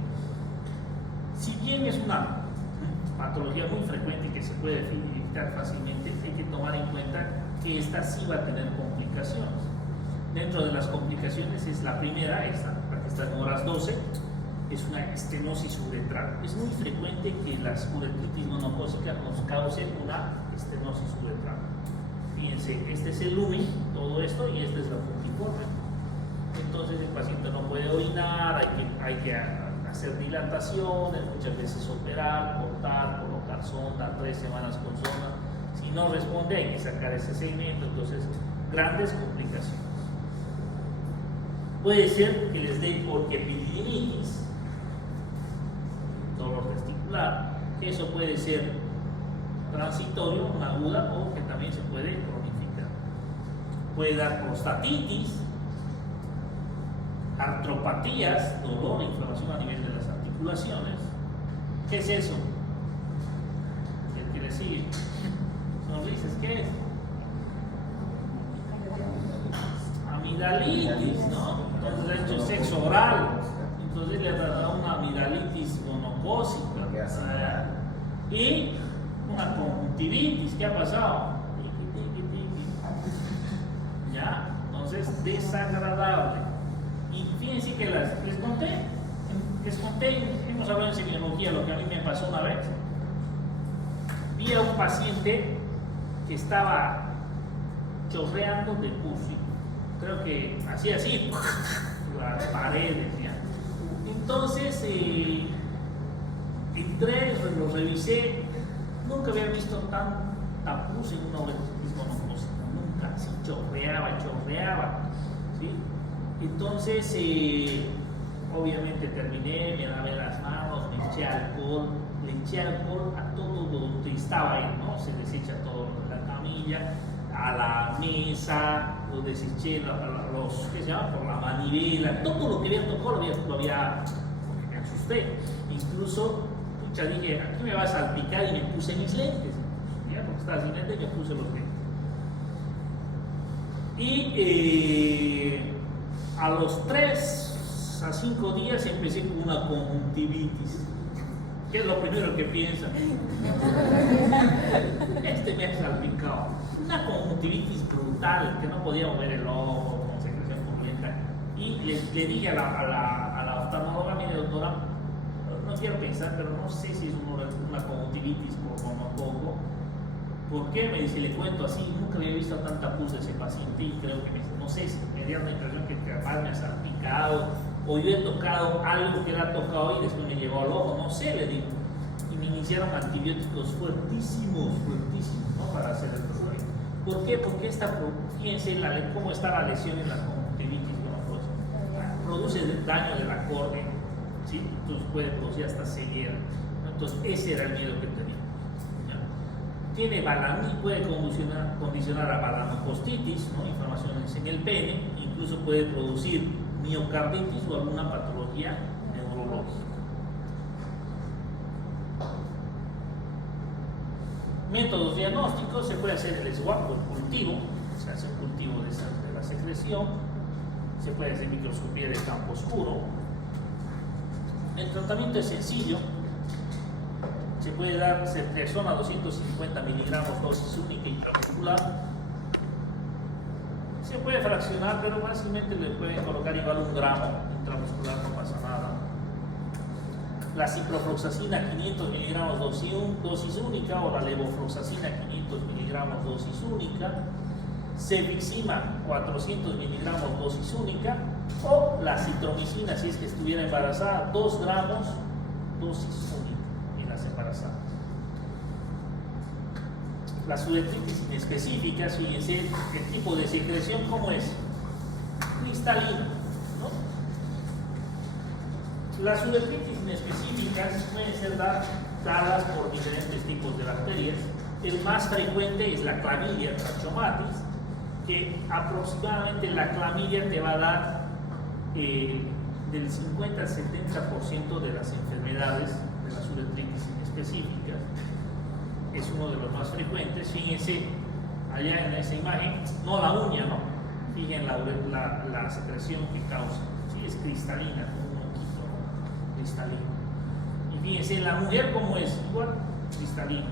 Si bien es una patología muy frecuente que se puede evitar fácilmente, hay que tomar en cuenta que esta sí va a tener complicaciones. Dentro de las complicaciones es la primera, esta, la que está en horas 12, es una estenosis uretral. Es muy frecuente que las uretritis gonocócicas nos causen una estenosis uretral. Fíjense, este es el lumen, todo esto, y esta es la puntiforme. Entonces el paciente no puede orinar, hay que hacer dilataciones, muchas veces operar, cortar, colocar sonda, 3 semanas con sonda. Si no responde, hay que sacar ese segmento. Entonces, grandes complicaciones. Puede ser que les dé por epididimitis, dolor testicular, que eso puede ser transitorio, una aguda, o que también se puede cronificar. Puede dar prostatitis, artropatías, dolor e inflamación a nivel de las articulaciones. ¿Qué es eso? ¿Qué quiere decir? Sonrisas, ¿qué es? Amigdalitis, ¿no? Entonces ha hecho sexo oral, entonces le ha dado una amigdalitis monocócica y una conjuntivitis. ¿Qué ha pasado? Ya, entonces desagradable. Y fíjense que les conté, hemos hablado en semiología lo que a mí me pasó una vez. Vi a un paciente que estaba chorreando de pus. Creo que hacía así, las paredes, ya. Entonces entré, lo revisé, nunca había visto tanta pus en una uretritis monocócica, nunca, así chorreaba, ¿sí? Entonces, obviamente terminé, me lavé las manos, le eché alcohol a todo donde estaba él, ¿no? Se desecha todo de la camilla, a la mesa, lo deseché, ¿qué se llama? Por la manivela, todo lo que había tocado lo había, me asusté. Incluso, dije, aquí me va a salpicar y me puse mis lentes. Ya, porque estaba sin lentes, me puse los lentes. Y a los 3 a 5 días empecé con una conjuntivitis. ¿Qué es lo primero que piensan? Me ha salpicado. Una conjuntivitis brutal, que no podía mover el ojo, con secreción purulenta. Y le dije a la oftalmóloga, mire doctora, no quiero pensar, pero no sé si es una conjuntivitis por monococo. ¿Por qué? Me dice, le cuento así, nunca había visto tanta pus de ese paciente y creo que no sé si me dio la impresión que capaz me ha salpicado o yo he tocado algo que él ha tocado y después me llevó al ojo, no sé, le digo. Y me iniciaron antibióticos fuertísimos, ¿no? Para hacer el problema. ¿Por qué? Porque fíjense cómo está la lesión en la conjuntivitis monocócica. Produce daño de la córnea, ¿sí? Entonces puede producir hasta ceguera. Entonces ese era el miedo que tenía. Tiene puede condicionar a balanocostitis, ¿no? Inflamaciones en el pene, incluso puede producir miocarditis o alguna patología neurológica. Métodos diagnósticos: se puede hacer el swab, el cultivo, se hace un cultivo de la secreción, se puede hacer microscopía de campo oscuro. El tratamiento es sencillo. Se puede dar ceftriaxona 250 miligramos dosis única intramuscular. Se puede fraccionar, pero fácilmente le pueden colocar igual 1 gramo intramuscular, no pasa nada. La ciprofloxacina 500 miligramos dosis única, o la levofloxacina 500 miligramos dosis única. Cefixima 400 miligramos dosis única, o la citromicina, si es que estuviera embarazada, 2 gramos dosis única. Embarazadas. Las uretritis inespecíficas, fíjense el tipo de secreción, ¿cómo es? Cristalina, ¿no? Las uretritis inespecíficas pueden ser dadas por diferentes tipos de bacterias. El más frecuente es la Clamidia trachomatis, que aproximadamente la clamidia te va a dar del 50 al 70% de las enfermedades de las uretritis inespecíficas. Es uno de los más frecuentes. Fíjense allá en esa imagen, no la uña, ¿no? Fíjense la secreción que causa. ¿Sí? Es cristalina, como un moquito, ¿no? Cristalina. Y fíjense, la mujer, ¿cómo es? Igual, cristalina.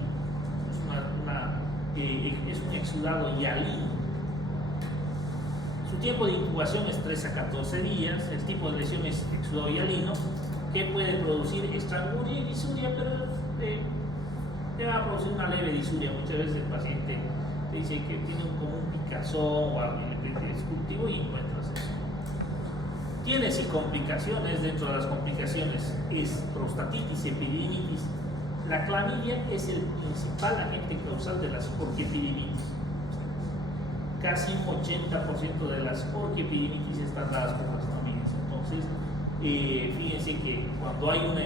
Es un exudado hialino. Su tiempo de incubación es 3 a 14 días. El tipo de lesión es exudado hialino, que puede producir estranguria y disuria, pero te va a producir una leve disuria. Muchas veces el paciente te dice que tiene como un picazón o algo, y le pides cultivo y encuentras eso. Tiene sí complicaciones. Dentro de las complicaciones es prostatitis, epididimitis, La clamidia es el principal agente causal de las orquiepidemitis. Casi un 80% de las orquiepidemitis están dadas por las clamidias. Entonces, fíjense que cuando hay una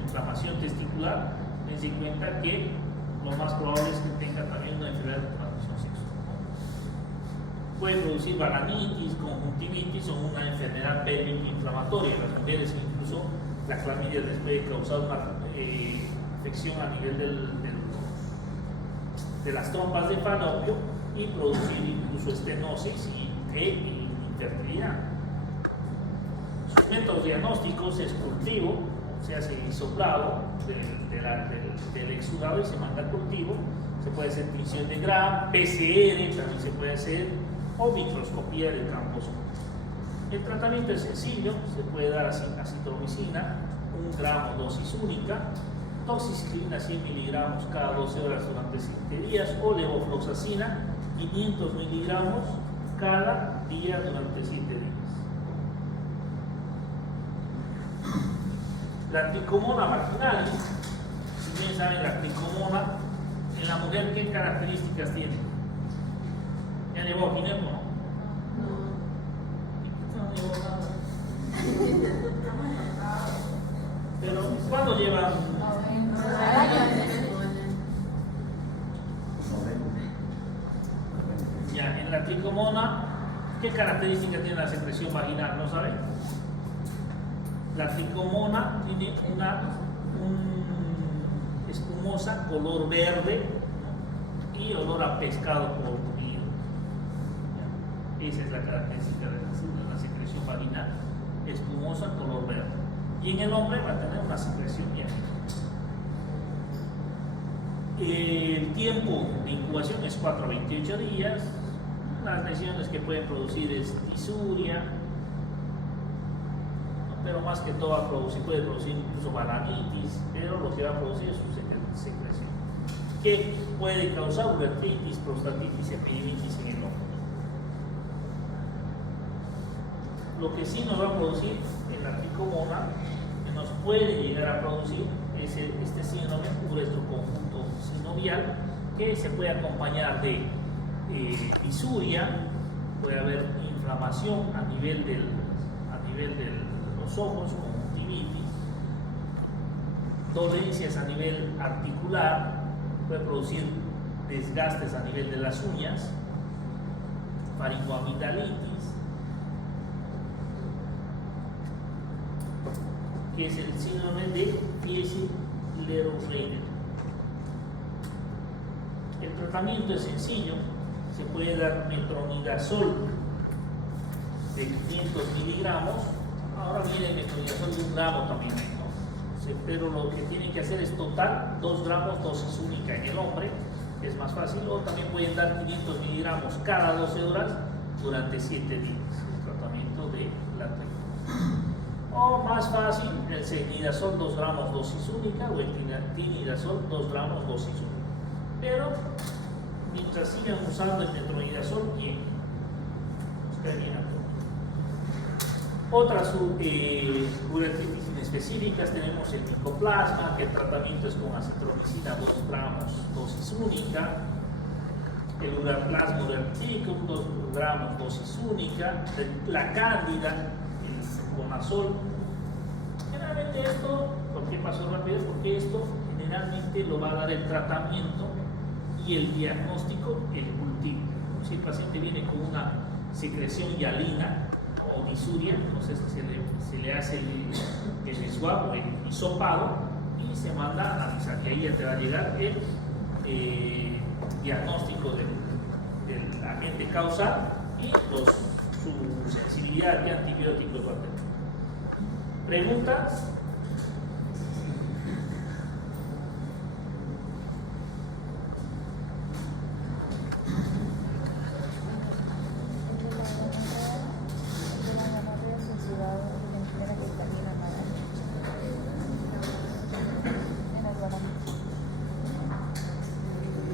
inflamación testicular, dense cuenta que lo más probable es que tenga también una enfermedad de transmisión sexual. Puede producir balanitis, conjuntivitis o una enfermedad pélvica inflamatoria. Las mujeres incluso la clamidia les puede causar una infección a nivel de las trompas de falopio y producir incluso estenosis e infertilidad. Sus métodos diagnósticos es cultivo, se hace soplado del exudado y se manda al cultivo. Se puede hacer tinción de Gram, PCR también se puede hacer, o microscopía de campos. El tratamiento es sencillo, se puede dar acitromicina, 1 gramo dosis única, doxiciclina 100 miligramos cada 12 horas durante 7 días, o levofloxacina 500 miligramos cada día durante 7 días. La tricomona marginalis, si bien saben, la tricomona en la mujer, ¿qué características tiene? ¿Ya llevó a Ginebra, no? No llevó nada. Pero, ¿cuándo llevan? Ya, en la tricomona, ¿qué características tiene la secreción vaginal? ¿No saben? La tricomona tiene una espumosa color verde y olor a pescado podrido. Esa es la característica de la secreción vaginal, espumosa color verde. Y en el hombre va a tener una secreción ya. El tiempo de incubación es 4 a 28 días. Las lesiones que pueden producir es disuria, pero más que todo puede producir incluso balanitis, pero lo que va a producir es su secreción, que puede causar uretritis, prostatitis, epidemitis en el hombre. Lo que sí nos va a producir en la tricomona, que nos puede llegar a producir, es este síndrome uretroconjunto sinovial, que se puede acompañar de disuria, puede haber inflamación a nivel de los ojos, conjuntivitis, dolencias a nivel articular, puede producir desgastes a nivel de las uñas, faringoamigdalitis, que es el síndrome de Fieschi-Leroy-Reiner. El tratamiento es sencillo, se puede dar metronidazol de 500 miligramos. Ahora viene el metronidazol de 1 gramo también, ¿no? Pero lo que tienen que hacer es total 2 gramos dosis única en el hombre, es más fácil, o también pueden dar 500 miligramos cada 12 horas durante 7 días, el tratamiento de la tricomona. O más fácil, el cenidazol 2 gramos dosis única o el tinidazol 2 gramos dosis única. Pero mientras sigan usando el metronidazol, bien. Está bien. Otras uretritis inespecíficas tenemos el micoplasma, que el tratamiento es con acitromicina 2 gramos dosis única, el uraplasma urticum 2 gramos dosis única, la cándida, el conazol. Generalmente esto, ¿por qué pasó rápido? Porque esto generalmente lo va a dar el tratamiento y el diagnóstico, el cultivo. Si el paciente viene con una secreción hialina o disuria, entonces se le hace el swab o el hisopado y se manda a analizar, y ahí ya te va a llegar el diagnóstico del agente causal y su sensibilidad al antibiótico y cualquier. ¿Preguntas?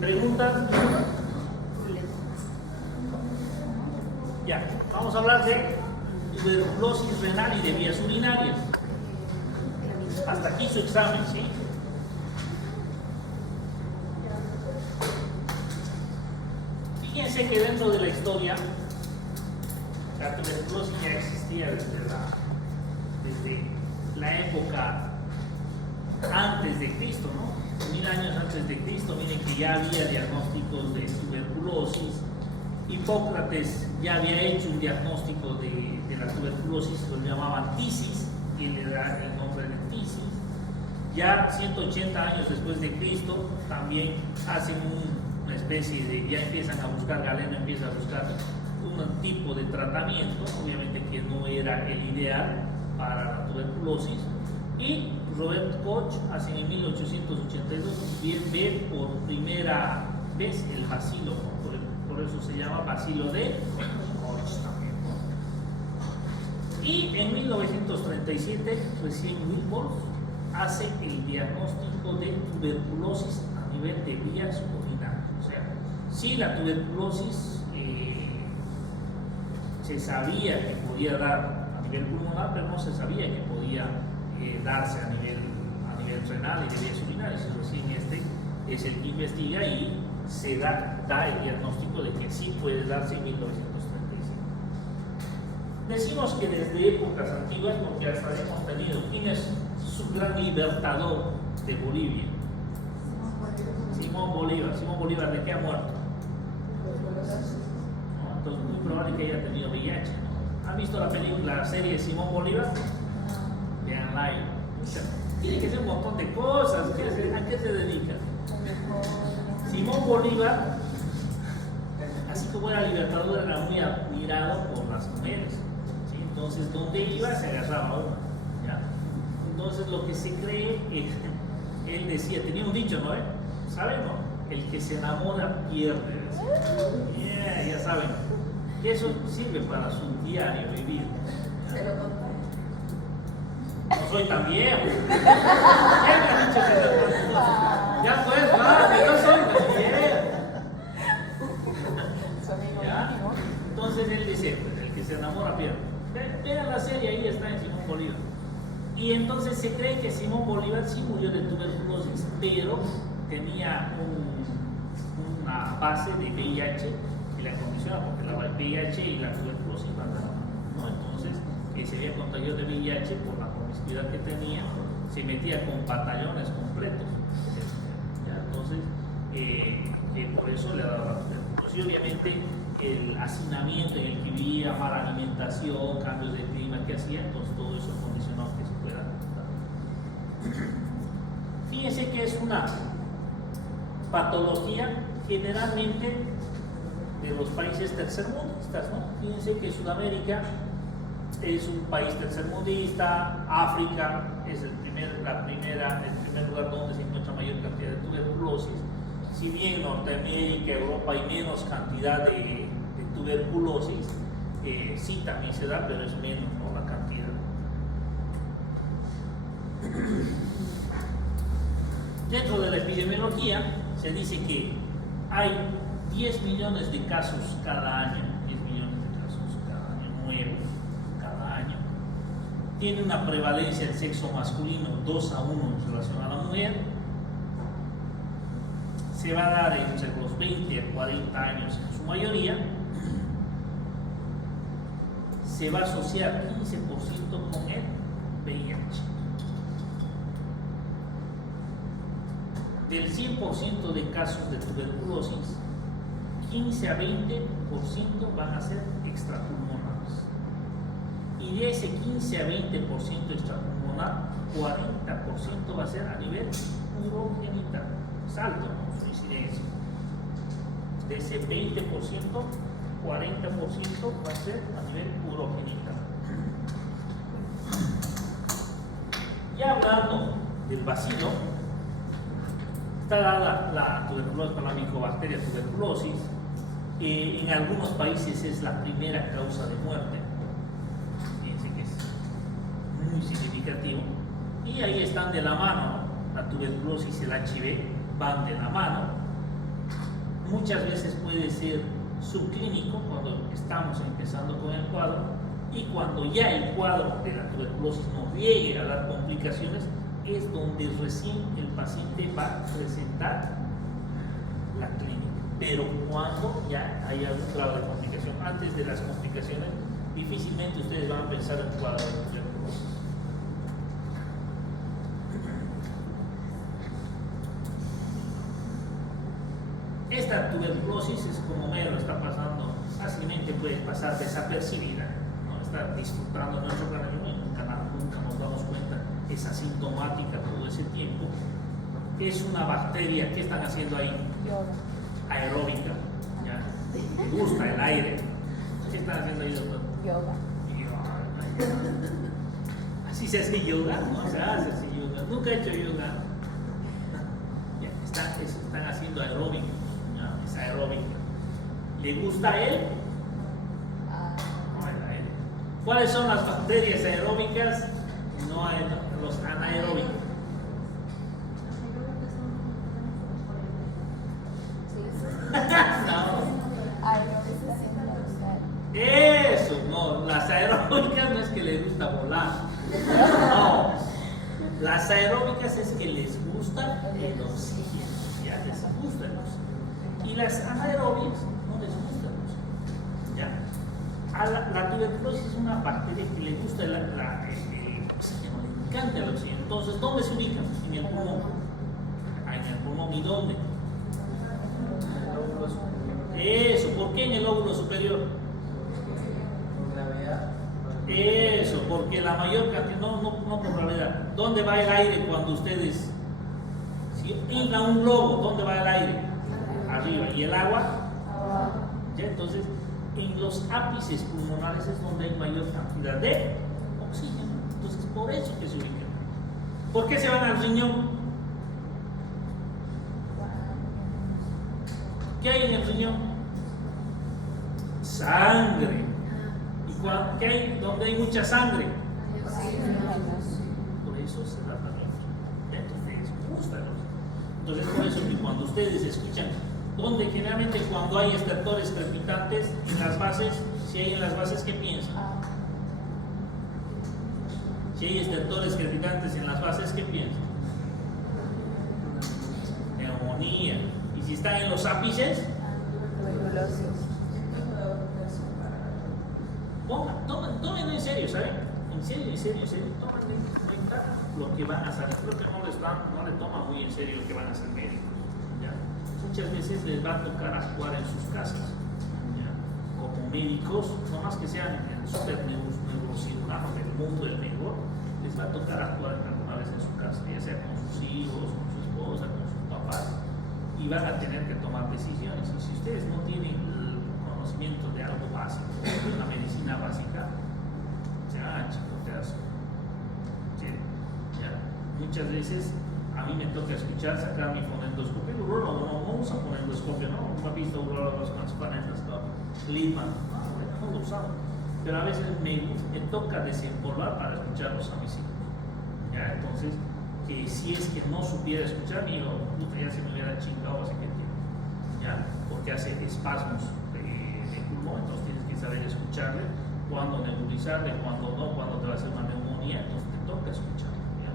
¿Preguntas? Ya, vamos a hablar de tuberculosis renal y de vías urinarias. Hasta aquí su examen, ¿sí? Fíjense que dentro de la historia, la tuberculosis ya existía desde la época antes de Cristo, ¿no? 1000 años antes de Cristo. Miren que ya había diagnósticos de tuberculosis. Hipócrates ya había hecho un diagnóstico de la tuberculosis, lo llamaban tisis, y le da el nombre de tisis. Ya 180 años después de Cristo también hacen una especie de, ya empiezan a buscar, Galeno empieza a buscar un tipo de tratamiento, obviamente que no era el ideal para la tuberculosis, y Robert Koch hace en 1882 ve por primera vez el bacilo, por eso se llama bacilo de Koch también. Y en 1937 recién Wilbur hace el diagnóstico de tuberculosis a nivel de vías urinarias. O sea, sí, la tuberculosis se sabía que podía dar a nivel pulmonar, pero no se sabía que podía darse a nivel renal y de vías urinarias. Y recién este es el que investiga y se da el diagnóstico de que sí puede darse en 1935. Decimos que desde épocas antiguas, porque hasta hemos tenido, ¿quién es su gran libertador de Bolivia? Simón Bolívar. Simón Bolívar, ¿de qué ha muerto? ¿No? Entonces, muy probable que haya tenido VIH, ¿no? ¿Han visto la serie Simón Bolívar? Veanla ahí. Tiene que ser un montón de cosas. ¿A qué se dedica? Simón Bolívar, así como era libertador, era muy admirado por las mujeres, ¿sí? Entonces, donde iba se agarraba una, ¿ya? Entonces, lo que se cree es, él decía, tenía un dicho, ¿no? ¿Saben? No? El que se enamora pierde. Ya saben, que eso sirve para su diario vivir. No soy tan viejo. ¿Quién me ha dicho que ya pues, que no soy tan viejo? ¿Ya? Entonces él dice, pues, el que se enamora pierde. Vean la serie, ahí está en Simón Bolívar. Y entonces se cree que Simón Bolívar sí murió de tuberculosis, pero tenía una base de VIH y la condiciona, porque la VIH y la tuberculosis van de la mano, ¿no? Entonces, se había contagiado de VIH por la promiscuidad que tenía, se metía con batallones completos. ¿Ya? Entonces, por eso le daba la tuberculosis. Y obviamente, el hacinamiento en el que vivía, mala alimentación, cambios de clima que hacía, entonces todo eso condicionó que se pueda dar. Fíjense que es una patología generalmente de los países tercermundistas, ¿no? Fíjense que Sudamérica es un país tercermundista, África es el primer lugar donde se encuentra mayor cantidad de tuberculosis. Si bien Norteamérica, Europa hay menos cantidad de tuberculosis, sí también se da, pero es menos, ¿no? La cantidad. Dentro de la epidemiología se dice que hay 10 millones de casos cada año, 10 millones de casos cada año nuevos. Tiene una prevalencia del sexo masculino 2:1 en relación a la mujer. Se va a dar entre los 20 a 40 años en su mayoría. Se va a asociar 15% con el VIH. Del 100% de casos de tuberculosis, 15 a 20% van a ser extrapulmonares. Y de ese 15 a 20% extrapulmonar, 40% va a ser a nivel urogenital. Salto, ¿no? Su incidencia. De ese 20%, 40% va a ser a nivel urogenital. Ya hablando del bacilo, está dada la tuberculosis por la Mycobacteria tuberculosis. En algunos países es la primera causa de muerte. Muy significativo, y ahí están de la mano, ¿no? La tuberculosis y el HIV van de la mano. Muchas veces puede ser subclínico cuando estamos empezando con el cuadro, y cuando ya el cuadro de la tuberculosis nos llegue a dar complicaciones, es donde recién el paciente va a presentar la clínica. pero cuando ya hay algún grado de complicación, antes de las complicaciones, difícilmente ustedes van a pensar en un cuadro de tuberculosis. Esta tuberculosis es como mero, está pasando, fácilmente puede pasar desapercibida, ¿no? Está disfrutando nuestro organismo y nunca nos damos cuenta, es asintomática todo ese tiempo. Es una bacteria, ¿qué están haciendo ahí? Aeróbica, ¿ya? ¿Le gusta el aire? ¿Qué están haciendo ahí, doctor? Yoga. Así se hace yoga, ¿no? Se hace así yoga. Nunca he hecho yoga. Ya, están haciendo aeróbica, ¿ya? Es aeróbica. ¿Le gusta a él? No, el aire. ¿Cuáles son las bacterias aeróbicas? No hay los anaeróbicos. Eso, no, las aeróbicas no es que les gusta volar, no, las aeróbicas es que les gusta el oxígeno, ya les gusta el oxígeno, y las anaeróbicas no les gusta el oxígeno, ya. A la tuberculosis es una bacteria que le gusta el oxígeno, le encanta el oxígeno. Entonces, ¿dónde se ubica? En el pulmón. En el pulmón, ¿y dónde? Eso, ¿por qué en el lóbulo superior? Eso, porque la mayor cantidad, no por gravedad. ¿Dónde va el aire cuando ustedes, si inflan un globo, dónde va el aire? Arriba. ¿Y el agua? Ya, entonces, en los ápices pulmonares es donde hay mayor cantidad de oxígeno. Entonces, por eso que se ubican. ¿Por qué se van al riñón? ¿Qué hay en el riñón? Sangre. ¿Y qué hay? ¿Dónde hay mucha sangre? Por eso se da también. Entonces les gusta. Entonces por eso que cuando ustedes escuchan, donde generalmente cuando hay estertores crepitantes en las bases, si hay en las bases, ¿qué piensan? Si hay estertores crepitantes en las bases, ¿qué piensan? Neumonía. Y si están en los ápices, tomen en serio, ¿saben? En serio, tomen en cuenta lo que van a hacer. Creo que no le toman muy en serio lo que van a hacer médicos, ¿ya? Muchas veces les va a tocar actuar en sus casas, ¿ya? Como médicos, no más que sean super neurocirujanos del mundo del mejor, les va a tocar actuar alguna vez en su casa, ya sea con sus hijos, con su esposa, con sus papás, y van a tener que tomar decisiones. Y si ustedes no tienen el conocimiento de algo básico, de una medicina básica, ya, chico, ya. Muchas veces a mí me toca escuchar, sacar mi fonendoscopio. No usa fonendoscopio, no ha visto urólogos con fonendoscopio. Littmann, no lo usamos. Pero a veces me toca desempolvar para escucharlos a mis hijos. Ya, entonces, que si es que no supiera escuchar, ya se me hubiera chingado hace que tiempo, ¿ya? Porque hace espasmos de pulmón, entonces tienes que saber escucharle, cuándo nebulizarle, cuándo no, cuándo te va a hacer una neumonía, entonces te toca escucharle, ¿ya?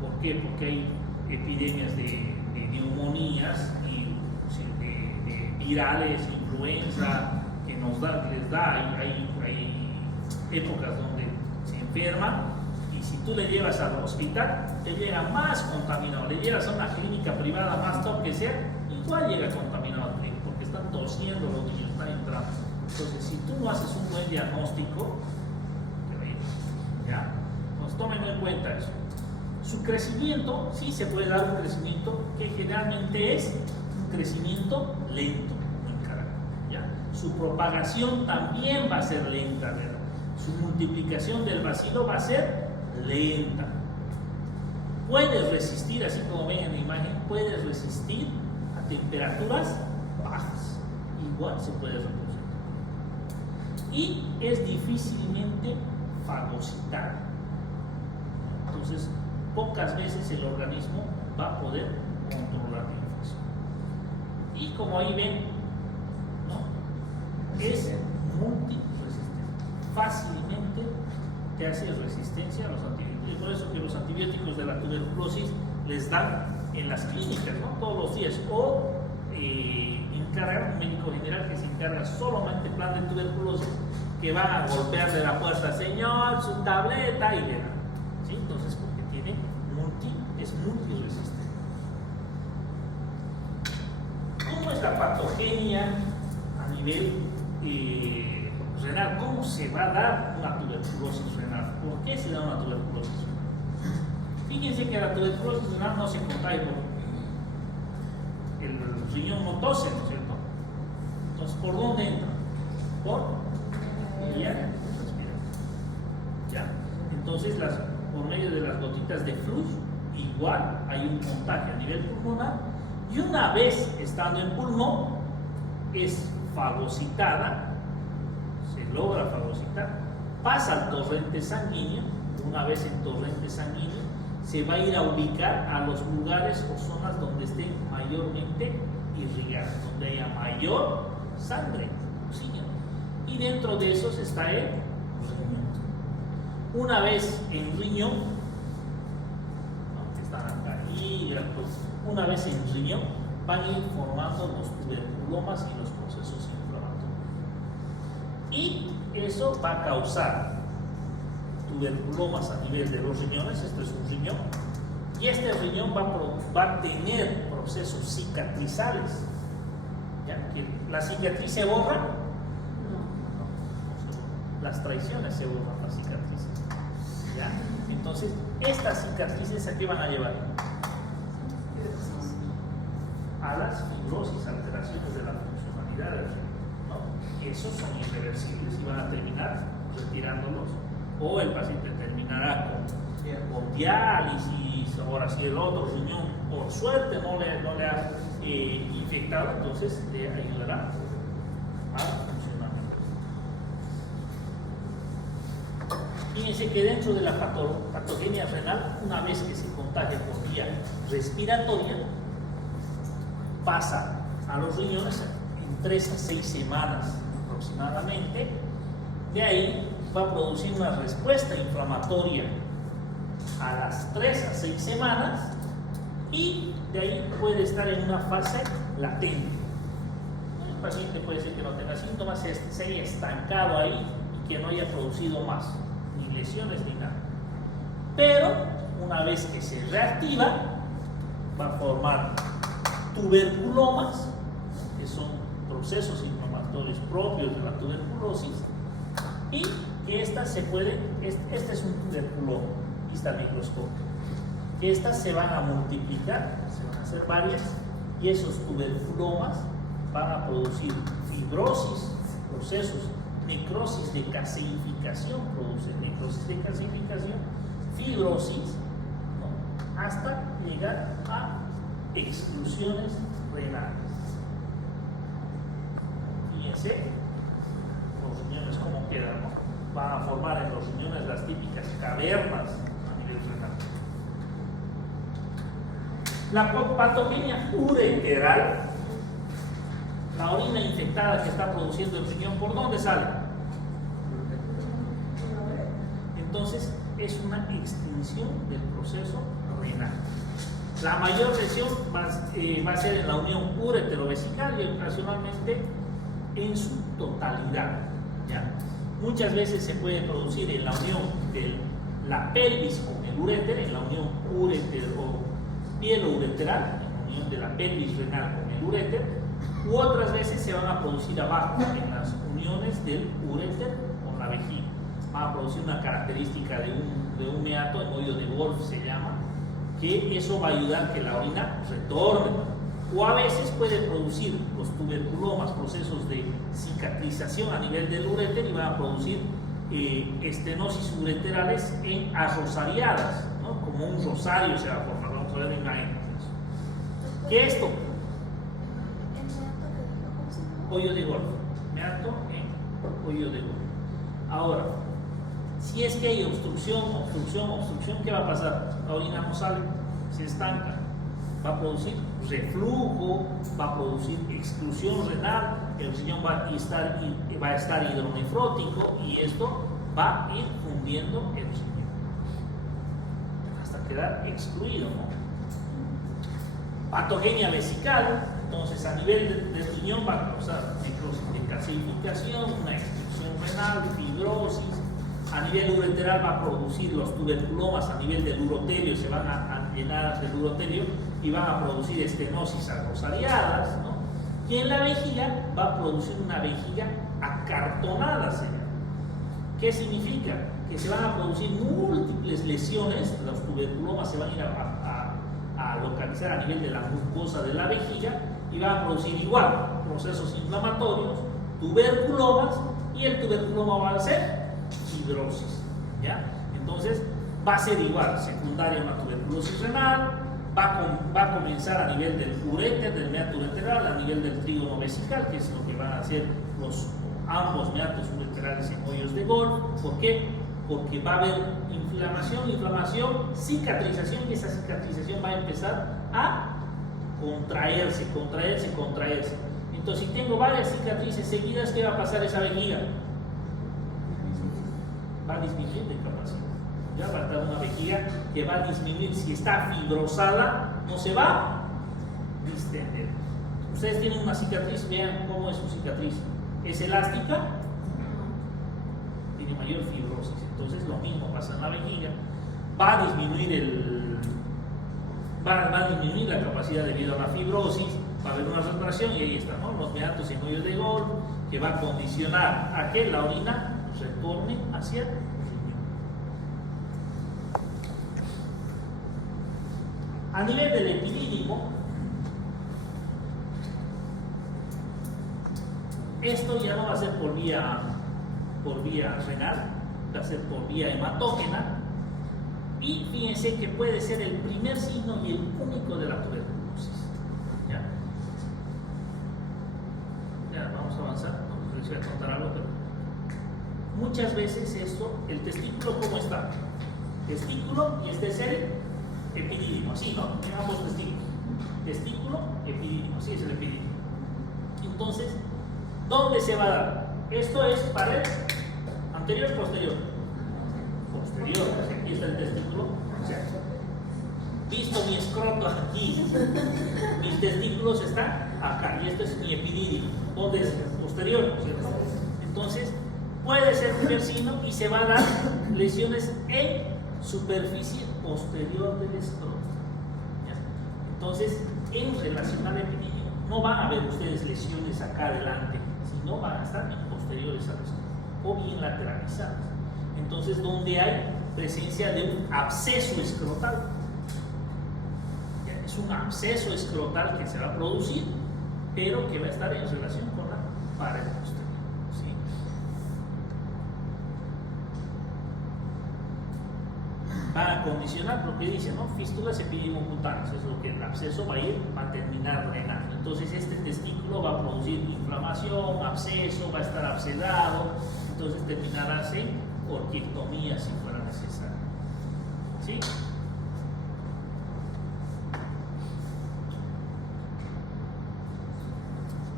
¿Por qué? Porque hay epidemias de neumonías y de virales, influenza, que les da, hay épocas donde se enferma. Si tú le llevas al hospital, te llega más contaminado. Le llevas a una clínica privada más top que sea, igual llega contaminado al clínico, porque están tosiendo los niños, están entrando. Entonces, si tú no haces un buen diagnóstico, ¿ya? Pues tómenlo en cuenta eso. Su crecimiento, sí se puede dar un crecimiento que generalmente es un crecimiento lento en carácter, ¿ya? Su propagación también va a ser lenta, ¿verdad? Su multiplicación del bacilo va a ser lenta. Puedes resistir, así como ven en la imagen, puedes resistir a temperaturas bajas. Igual se puede reproducir. Y es difícilmente fagocitar. Entonces, pocas veces el organismo va a poder controlar la infección. Y como ahí ven, ¿no? Es multiresistente. Fácilmente te hace resistencia a los antibióticos. Y por eso que los antibióticos de la tuberculosis les dan en las clínicas, ¿no? Todos los días, o encarga, un médico general que se encarga solamente del plan de tuberculosis, que va a golpearle la puerta, señor, su tableta, y le da. ¿Sí? Entonces, porque es multiresistente. ¿Cómo es la patogenia a nivel renal? ¿Cómo se va a dar una tuberculosis renal? ¿Por qué se da una tuberculosis renal? Fíjense que la tuberculosis renal no se contagia por el riñón, no tose, ¿no es cierto? Entonces, ¿por dónde entra? Por vía respiratoria. ¿Ya? Entonces, por medio de las gotitas de flujo, igual hay un contagio a nivel pulmonar, y una vez estando en pulmón, es fagocitada, se logra fagocitar, pasa al torrente sanguíneo. Una vez en torrente sanguíneo, se va a ir a ubicar a los lugares o zonas donde estén mayormente irrigadas, donde haya mayor sangre, oxígeno. Y dentro de esos está el riñón. Una vez en riñón, aunque están acá y una vez en riñón, van a ir formando los tuberculomas y los procesos inflamatorios. Y eso va a causar tuberculomas a nivel de los riñones. Este es un riñón, y este riñón va a tener procesos cicatrizales. ¿Ya? ¿La cicatriz se borra? No. Las traiciones se borran, las cicatrices. ¿Ya? Entonces, estas cicatrices, ¿a qué van a llevar? A las fibrosis, alteraciones de la funcionalidad del riñón, ¿no? Esos son irreversibles y van a terminar retirándolos, o el paciente terminará con diálisis. Ahora, si el otro riñón por suerte no le ha infectado, entonces le ayudará a funcionar. Fíjense que dentro de la patogenia renal, una vez que se contagia por vía respiratoria, pasa a los riñones en 3 a 6 semanas aproximadamente. De ahí va a producir una respuesta inflamatoria a las 3 a 6 semanas, y de ahí puede estar en una fase latente. El paciente puede ser que no tenga síntomas, se haya estancado ahí y que no haya producido más, ni lesiones ni nada. Pero una vez que se reactiva, va a formar tuberculomas, que son procesos inflamatorios propios de la tuberculosis, y que estas se pueden, este es un tuberculoma, aquí está el microscopio, que estas se van a multiplicar, se van a hacer varias, y esos tuberculomas van a producir fibrosis, procesos, necrosis de calcificación, producen necrosis de calcificación, fibrosis, ¿no? Hasta llegar a exclusiones renales. Fíjense los riñones cómo quedan, ¿no? Van a formar en los riñones las típicas cavernas a nivel renal. La patogenia ureteral, la orina infectada que está produciendo el riñón, ¿por dónde sale? Entonces es una extinción del proceso renal. La mayor lesión va a ser en la unión ureterovesical y ocasionalmente en su totalidad. ¿Ya? Muchas veces se puede producir en la unión de la pelvis con el uréter, en la unión pielo-ureteral, en la unión de la pelvis renal con el uréter, u otras veces se van a producir abajo, en las uniones del uréter con la vejiga. Va a producir una característica de un meato, el hoyo de Wolff se llama, que eso va a ayudar a que la orina retorne. O a veces puede producir los tuberculomas procesos de cicatrización a nivel del uréter y van a producir estenosis ureterales en arrosariadas, ¿no? Como un rosario se va a formar. Vamos a ver imágenes. ¿Qué es esto? Hoyo de Wolff. Meato en hoyo de Wolff. Ahora, si es que hay obstrucción, ¿qué va a pasar? La orina no sale, se estanca, va a producir reflujo, va a producir exclusión renal, el riñón va a estar hidronefrótico y esto va a ir fundiendo el riñón hasta quedar excluido, ¿no? Patogenia vesical, Entonces, a nivel del riñón va a causar necrosis de calcificación, una excreción renal, fibrosis. A nivel ureteral va a producir los tuberculomas a nivel del urotelio, se van a llenar del urotelio y van a producir estenosis acrosariadas, ¿no? Y en la vejiga va a producir una vejiga acartonada, señor. ¿Qué significa? Que se van a producir múltiples lesiones, los tuberculomas se van a ir a localizar a nivel de la mucosa de la vejiga y van a producir igual procesos inflamatorios, tuberculomas, y el tuberculoma va a ser fibrosis, ¿ya? Entonces va a ser igual, secundaria una tuberculosis renal, va a comenzar a nivel del uréter, del meato ureteral, a nivel del trígono vesical, que es lo que van a hacer ambos meatos ureterales en hoyos de golf. ¿Por qué? Porque va a haber inflamación, cicatrización, y esa cicatrización va a empezar a contraerse. Entonces, si tengo varias cicatrices seguidas, ¿qué va a pasar a esa vejiga? Va a disminuir de capacidad. Ya va a estar una vejiga que va a disminuir. Si está fibrosada, no se va a distender. Ustedes tienen una cicatriz, vean cómo es su cicatriz. ¿Es elástica? Tiene mayor fibrosis. Entonces lo mismo pasa en la vejiga. Va a disminuir la capacidad debido a la fibrosis, va a haber una retracción, y ahí están, ¿no?, los meatos en hoyos de golf, que va a condicionar a que la orina retorne hacia el riñón. A nivel del epidídimo, esto ya no va a ser por vía renal, va a ser por vía hematógena, y fíjense que puede ser el primer signo y el único de la tuberculosis. Ya vamos a avanzar, no les voy a contar algo, pero muchas veces esto, el testículo, ¿cómo está? Testículo, y este es el epidídimo, así, ¿no? Ambos testículo, epidídimo, así es el epidídimo. Entonces, ¿dónde se va a dar? Esto es para el anterior o posterior. Posterior, pues aquí está el testículo. O sea, visto mi escroto aquí, mis testículos están acá, y esto es mi epidídimo. ¿Dónde es? Posterior, ¿cierto? Entonces, puede ser primer signo y se va a dar lesiones en superficie posterior del escroto. ¿Ya? Entonces, en relación al epidídimo, no van a ver ustedes lesiones acá adelante, sino van a estar en posteriores al escroto o bien lateralizadas. Entonces, donde hay presencia de un absceso escrotal. ¿Ya? Es un absceso escrotal que se va a producir, pero que va a estar en relación con la pared posterior. ¿Sí? Va a condicionar lo que dice, ¿no? Fístulas epididimocutáneas, es lo que el absceso va a terminar drenando. Entonces, este testículo va a producir inflamación, absceso, va a estar abscedado, entonces terminará en orquiectomía si fuera necesario. ¿Sí?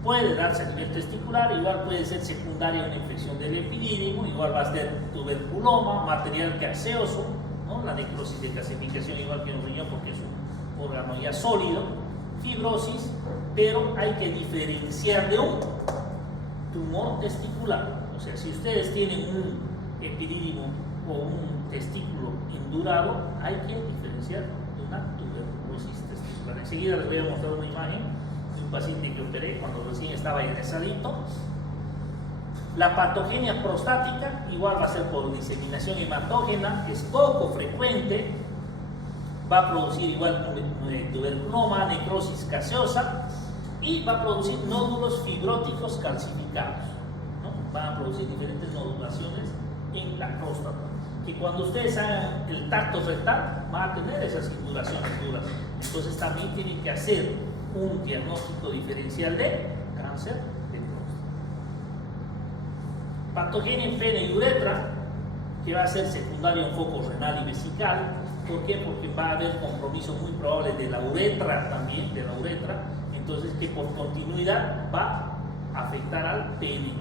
Puede darse a nivel testicular, igual puede ser secundaria una infección del epidídimo, igual va a ser tuberculoma, material gaseoso, ¿no? La necrosis de calcificación, igual que en un riñón, porque es un órgano ya sólido, fibrosis, pero hay que diferenciar de un tumor testicular. O sea, si ustedes tienen un epidídimo o un testículo indurado, hay que diferenciar de una tuberculosis testicular. Enseguida les voy a mostrar una imagen de un paciente que operé cuando recién estaba egresadito. La patogenia prostática igual va a ser por diseminación hematógena, es poco frecuente, va a producir igual tuberculoma, necrosis gaseosa, y va a producir nódulos fibróticos calcificados, ¿no? Van a producir diferentes nodulaciones en la próstata, que cuando ustedes hagan el tacto rectal van a tener esas induraciones duras. Entonces también tienen que hacer un diagnóstico diferencial de cáncer de próstata. Patogenia en pene y uretra, que va a ser secundario en foco renal y vesical. ¿Por qué? Porque va a haber compromiso muy probable de la uretra también, entonces que por continuidad va a afectar al pene.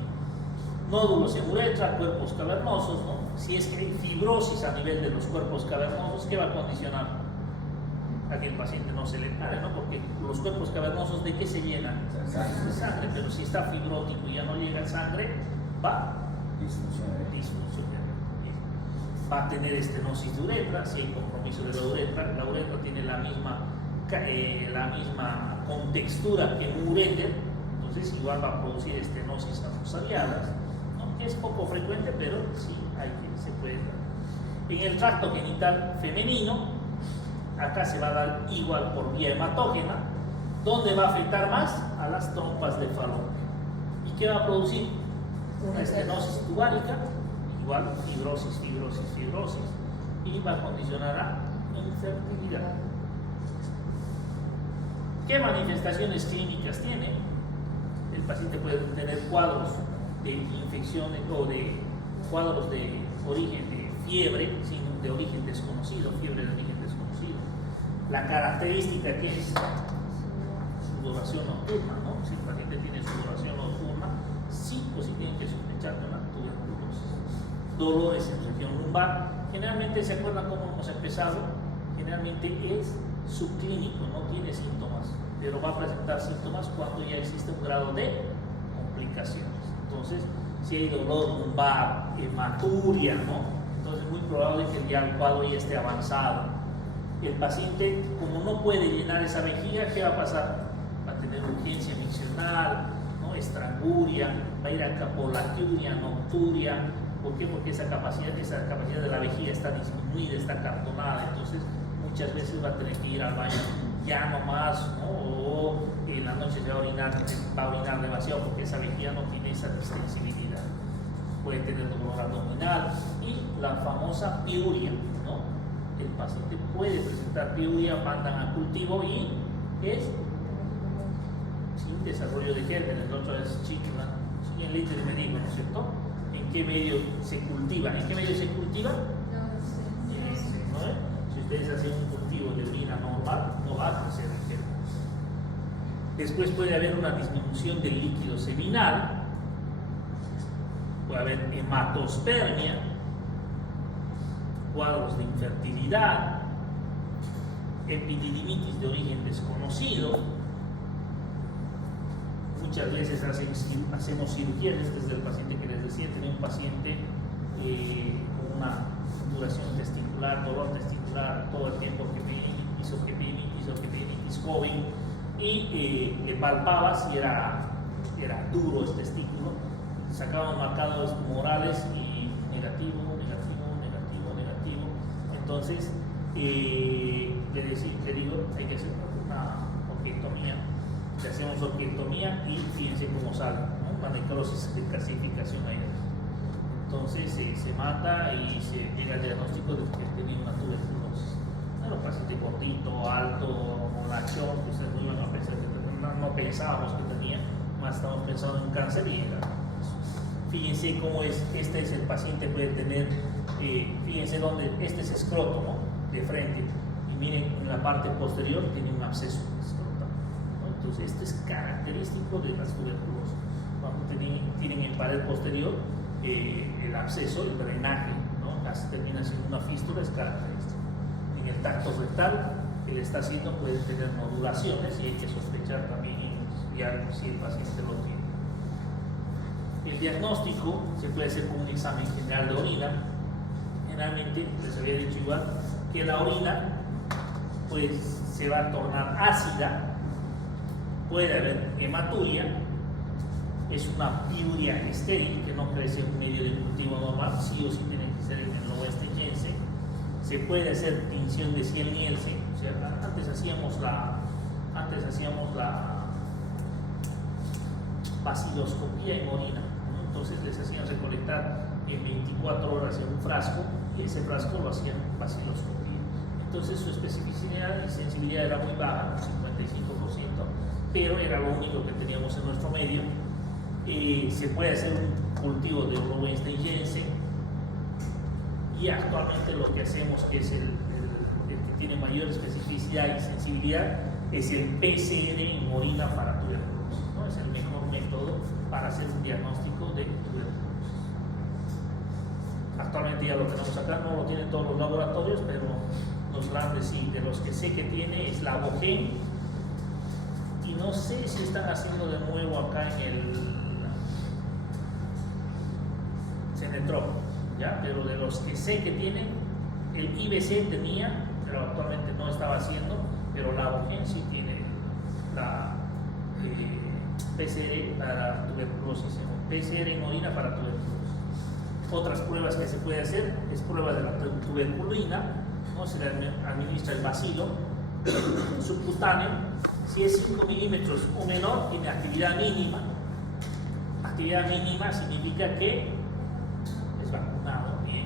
Nódulos en uretra, cuerpos cavernosos, ¿no? Si es que hay fibrosis a nivel de los cuerpos cavernosos, ¿qué va a condicionar? a que el paciente no se le pare, ¿no? Porque los cuerpos cavernosos, ¿de qué se llenan? De sangre, pero si está fibrótico y ya no llega sangre, va disfunción. Va a tener estenosis de uretra, si hay compromiso de la uretra tiene la misma contextura que un uréter, entonces igual va a producir estenosis afusariadas, ¿no? Que es poco frecuente, pero sí se puede dar. En el tracto genital femenino, acá se va a dar igual por vía hematógena, donde va a afectar más a las trompas de falopio. ¿Y qué va a producir? Una estenosis tubárica, igual fibrosis, y va a condicionar a infertilidad. ¿Qué manifestaciones clínicas tiene? El paciente puede tener cuadros de infección o de cuadros de origen de fiebre de origen desconocido, La característica que es sudoración nocturna, ¿no? Si el paciente tiene sudoración nocturna, sí o sí tienen que sospechar de una tuberculosis. Dolores en región lumbar, generalmente se acuerdan cómo hemos empezado, generalmente es subclínico, no tiene síntomas, pero va a presentar síntomas cuando ya existe un grado de complicaciones. Entonces, si hay dolor lumbar, hematuria, ¿no? Entonces es muy probable que ya el cuadro ya esté avanzado. El paciente, como no puede llenar esa vejiga, ¿qué va a pasar? Va a tener urgencia miccional, ¿no? Estranguria, va a ir a capolacturia, nocturia. ¿Por qué? Porque esa capacidad de la vejiga está disminuida, está cartonada, entonces muchas veces va a tener que ir al baño ya no más, ¿no? O en la noche se va a orinar demasiado porque esa vejiga no tiene esa distensibilidad. Puede tener dolor abdominal y la famosa piuria, ¿no? El paciente puede presentar piuria, mandan a cultivo y es sin desarrollo de gérmenes. La otra vez sin el leche de meningo, ¿no es cierto? ¿En qué medio se cultiva? ¿En qué medio se cultiva? ¿No? Si ustedes hacen un cultivo de orina normal, no va a crecer el germen. Después puede haber una disminución del líquido seminal, puede haber hematospermia, cuadros de infertilidad, epididimitis de origen desconocido. Muchas veces hacemos cirugías. Este es del paciente que les decía, tenía un paciente con una duración testicular, dolor testicular todo el tiempo, orquiepidimitis joven, y le palpaba si era duro el testículo, sacaban marcados tumorales y negativo. Entonces, le digo, hay que hacer una orquiectomía. Le hacemos orquiectomía y fíjense cómo sale, ¿no? Una necrosis de calcificación ahí. Entonces se mata y se llega al diagnóstico de que tenía una tuberculosis. Era un paciente gordito, alto, monachón, pues no iban a pensar no pensábamos que tenía, más estamos pensando en un cáncer y era. Fíjense cómo es, este es el paciente, puede tener, fíjense dónde, este es escroto, ¿no? De frente, y miren en la parte posterior tiene un absceso escrotal, ¿no? Entonces esto es característico de las tuberculosas. Cuando tienen en pared posterior el absceso, el drenaje, ¿no? Termina siendo una fístula, es característico. En el tacto rectal que le está haciendo puede tener nodulaciones y hay que sospechar también ya si el paciente lo tiene. El diagnóstico se puede hacer con un examen general de orina. Generalmente, les había dicho igual, que la orina pues se va a tornar ácida, puede haber hematuria, es una piuria estéril que no crece en un medio de cultivo normal, sí o sí tiene que ser en el oeste yense. Se puede hacer tinción de ciel nielsen, o sea, antes hacíamos la baciloscopía en orina, ¿no? Entonces les hacían recolectar en 24 horas en un frasco y ese frasco lo hacían baciloscopía. Entonces su especificidad y sensibilidad era muy baja, un 55%, pero era lo único que teníamos en nuestro medio. Se puede hacer un cultivo de Rowenstein-Jensen y actualmente lo que hacemos, que es el que tiene mayor especificidad y sensibilidad, es el PCR en orina para tuberculosis, ¿no? Es el mejor método para hacer un diagnóstico de tuberculosis. Actualmente ya lo tenemos acá, no lo tienen todos los laboratorios, pero los grandes, sí, de los que sé que tiene es la Bogen, y no sé si están haciendo de nuevo acá en el Cenetrop, ¿ya? Pero de los que sé que tienen, el IBC tenía, pero actualmente no estaba haciendo, pero la Bogen sí tiene la PCR para tuberculosis, PCR en orina para tuberculosis. Otras pruebas que se puede hacer es prueba de la tuberculina, ¿no? Se le administra el bacilo subcutáneo. Si es 5 milímetros o menor, tiene actividad mínima. Actividad mínima significa que es vacunado. Bien.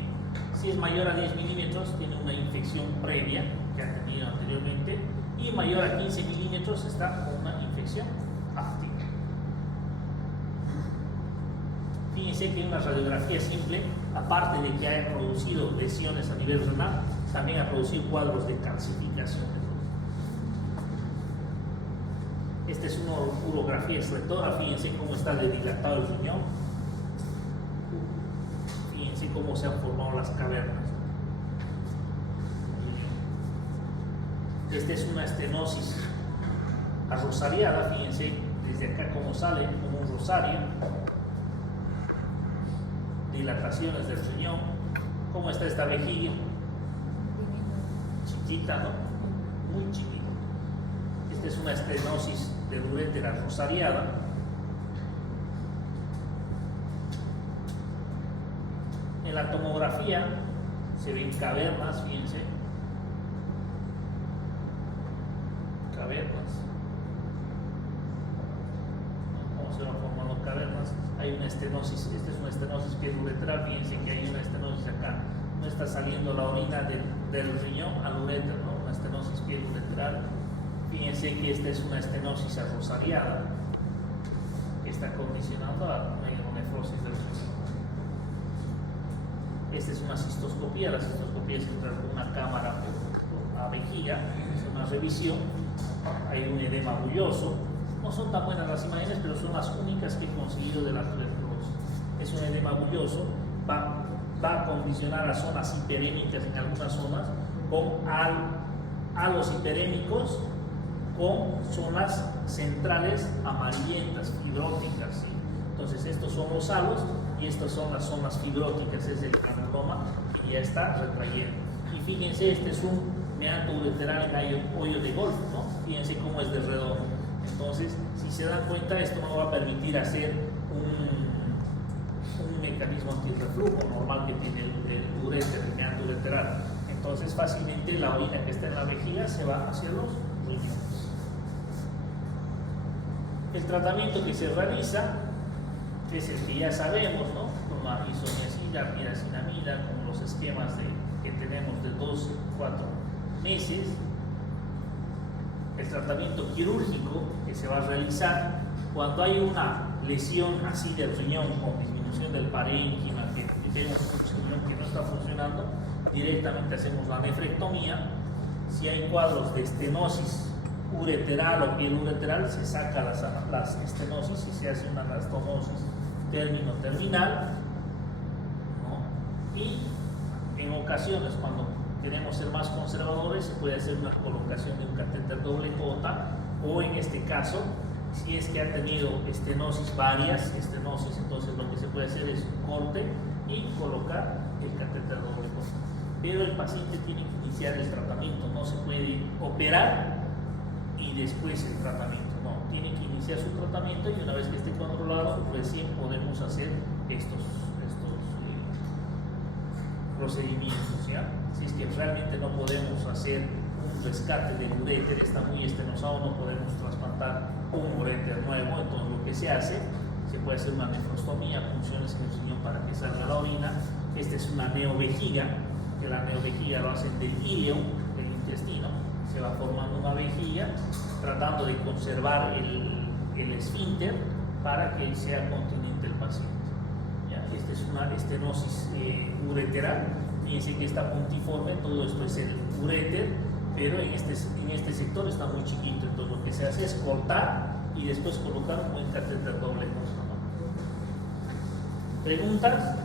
Si es mayor a 10 milímetros, tiene una infección previa que ha tenido anteriormente, y mayor a 15 milímetros está con una infección activa. Fíjense que una radiografía simple, aparte de que haya producido lesiones a nivel renal, también ha producido cuadros de calcificación. Esta es una urografía excretora. Fíjense cómo está de dilatado el riñón. Fíjense cómo se han formado las cavernas. Esta es una estenosis arrosariada. Fíjense desde acá cómo sale, como un rosario. Dilataciones del riñón. ¿Cómo está esta vejiga? Chiquita, ¿no? Muy chiquita. Esta es una estenosis del uréter arrosariada. En la tomografía se ven cavernas, fíjense. Cavernas. ¿Cómo se van formando cavernas? Hay una estenosis, esta es una estenosis piedouretral, fíjense que hay una estenosis acá. No está saliendo la orina del riñón al uréter, ¿no? Una estenosis piedouretral. Fíjense que esta es una estenosis arrosariada que está condicionando a una nefrosis del riñón. Esta es una cistoscopía. La cistoscopía es entrar con una cámara por la vejiga, es una revisión. Hay un edema bulloso. No son tan buenas las imágenes, pero son las únicas que he conseguido de la tuberculosis. Es un edema bulloso, va a condicionar a zonas hiperémicas en algunas zonas, con halos hiperémicos, con zonas centrales amarillentas, fibróticas, ¿sí? Entonces estos son los halos y estas son las zonas fibróticas, es el granuloma que ya está retrayendo. Y fíjense, este es un meato ureteral en hoyo de golf, ¿no? Fíjense cómo es de redondo. Entonces, si se dan cuenta, esto no va a permitir hacer un mecanismo antirreflujo normal que tiene el uréter, el meato ureteral. Entonces, fácilmente la orina que está en la vejiga se va hacia los riñones. El tratamiento que se realiza es el que ya sabemos, ¿no? Con la isoniazida, piracinamida, con los esquemas que tenemos de 2 a 4 meses. El tratamiento quirúrgico que se va a realizar cuando hay una lesión así del riñón con disminución del parénquima, que vemos un riñón que no está funcionando, directamente hacemos la nefrectomía. Si hay cuadros de estenosis ureteral o piel ureteral, se saca las estenosis y se hace una anastomosis término-terminal, ¿no? Y en ocasiones, cuando queremos ser más conservadores, se puede hacer una colocación de un catéter doble J, o en este caso, si es que ha tenido estenosis, varias estenosis, entonces lo que se puede hacer es un corte y colocar el catéter doble J. Pero el paciente tiene que iniciar el tratamiento, no se puede operar y después el tratamiento, no, tiene que iniciar su tratamiento y una vez que esté controlado, recién podemos hacer estos procedimientos, ¿ya? Si es que realmente no podemos hacer un rescate del uréter, está muy estenosado, no podemos trasplantar un uréter nuevo, entonces lo que se hace, se puede hacer una nefrostomía, funciones en el riñón para que salga la orina. Esta es una neovejiga, que la neovejiga lo hacen del ileum, del intestino, se va formando una vejiga, tratando de conservar el esfínter para que sea continente el paciente. ¿Ya? Esta es una estenosis ureteral. Fíjense que está puntiforme, todo esto es el uréter, pero en este sector está muy chiquito, entonces lo que se hace es cortar y después colocar un buen catéter doble. ¿Preguntas?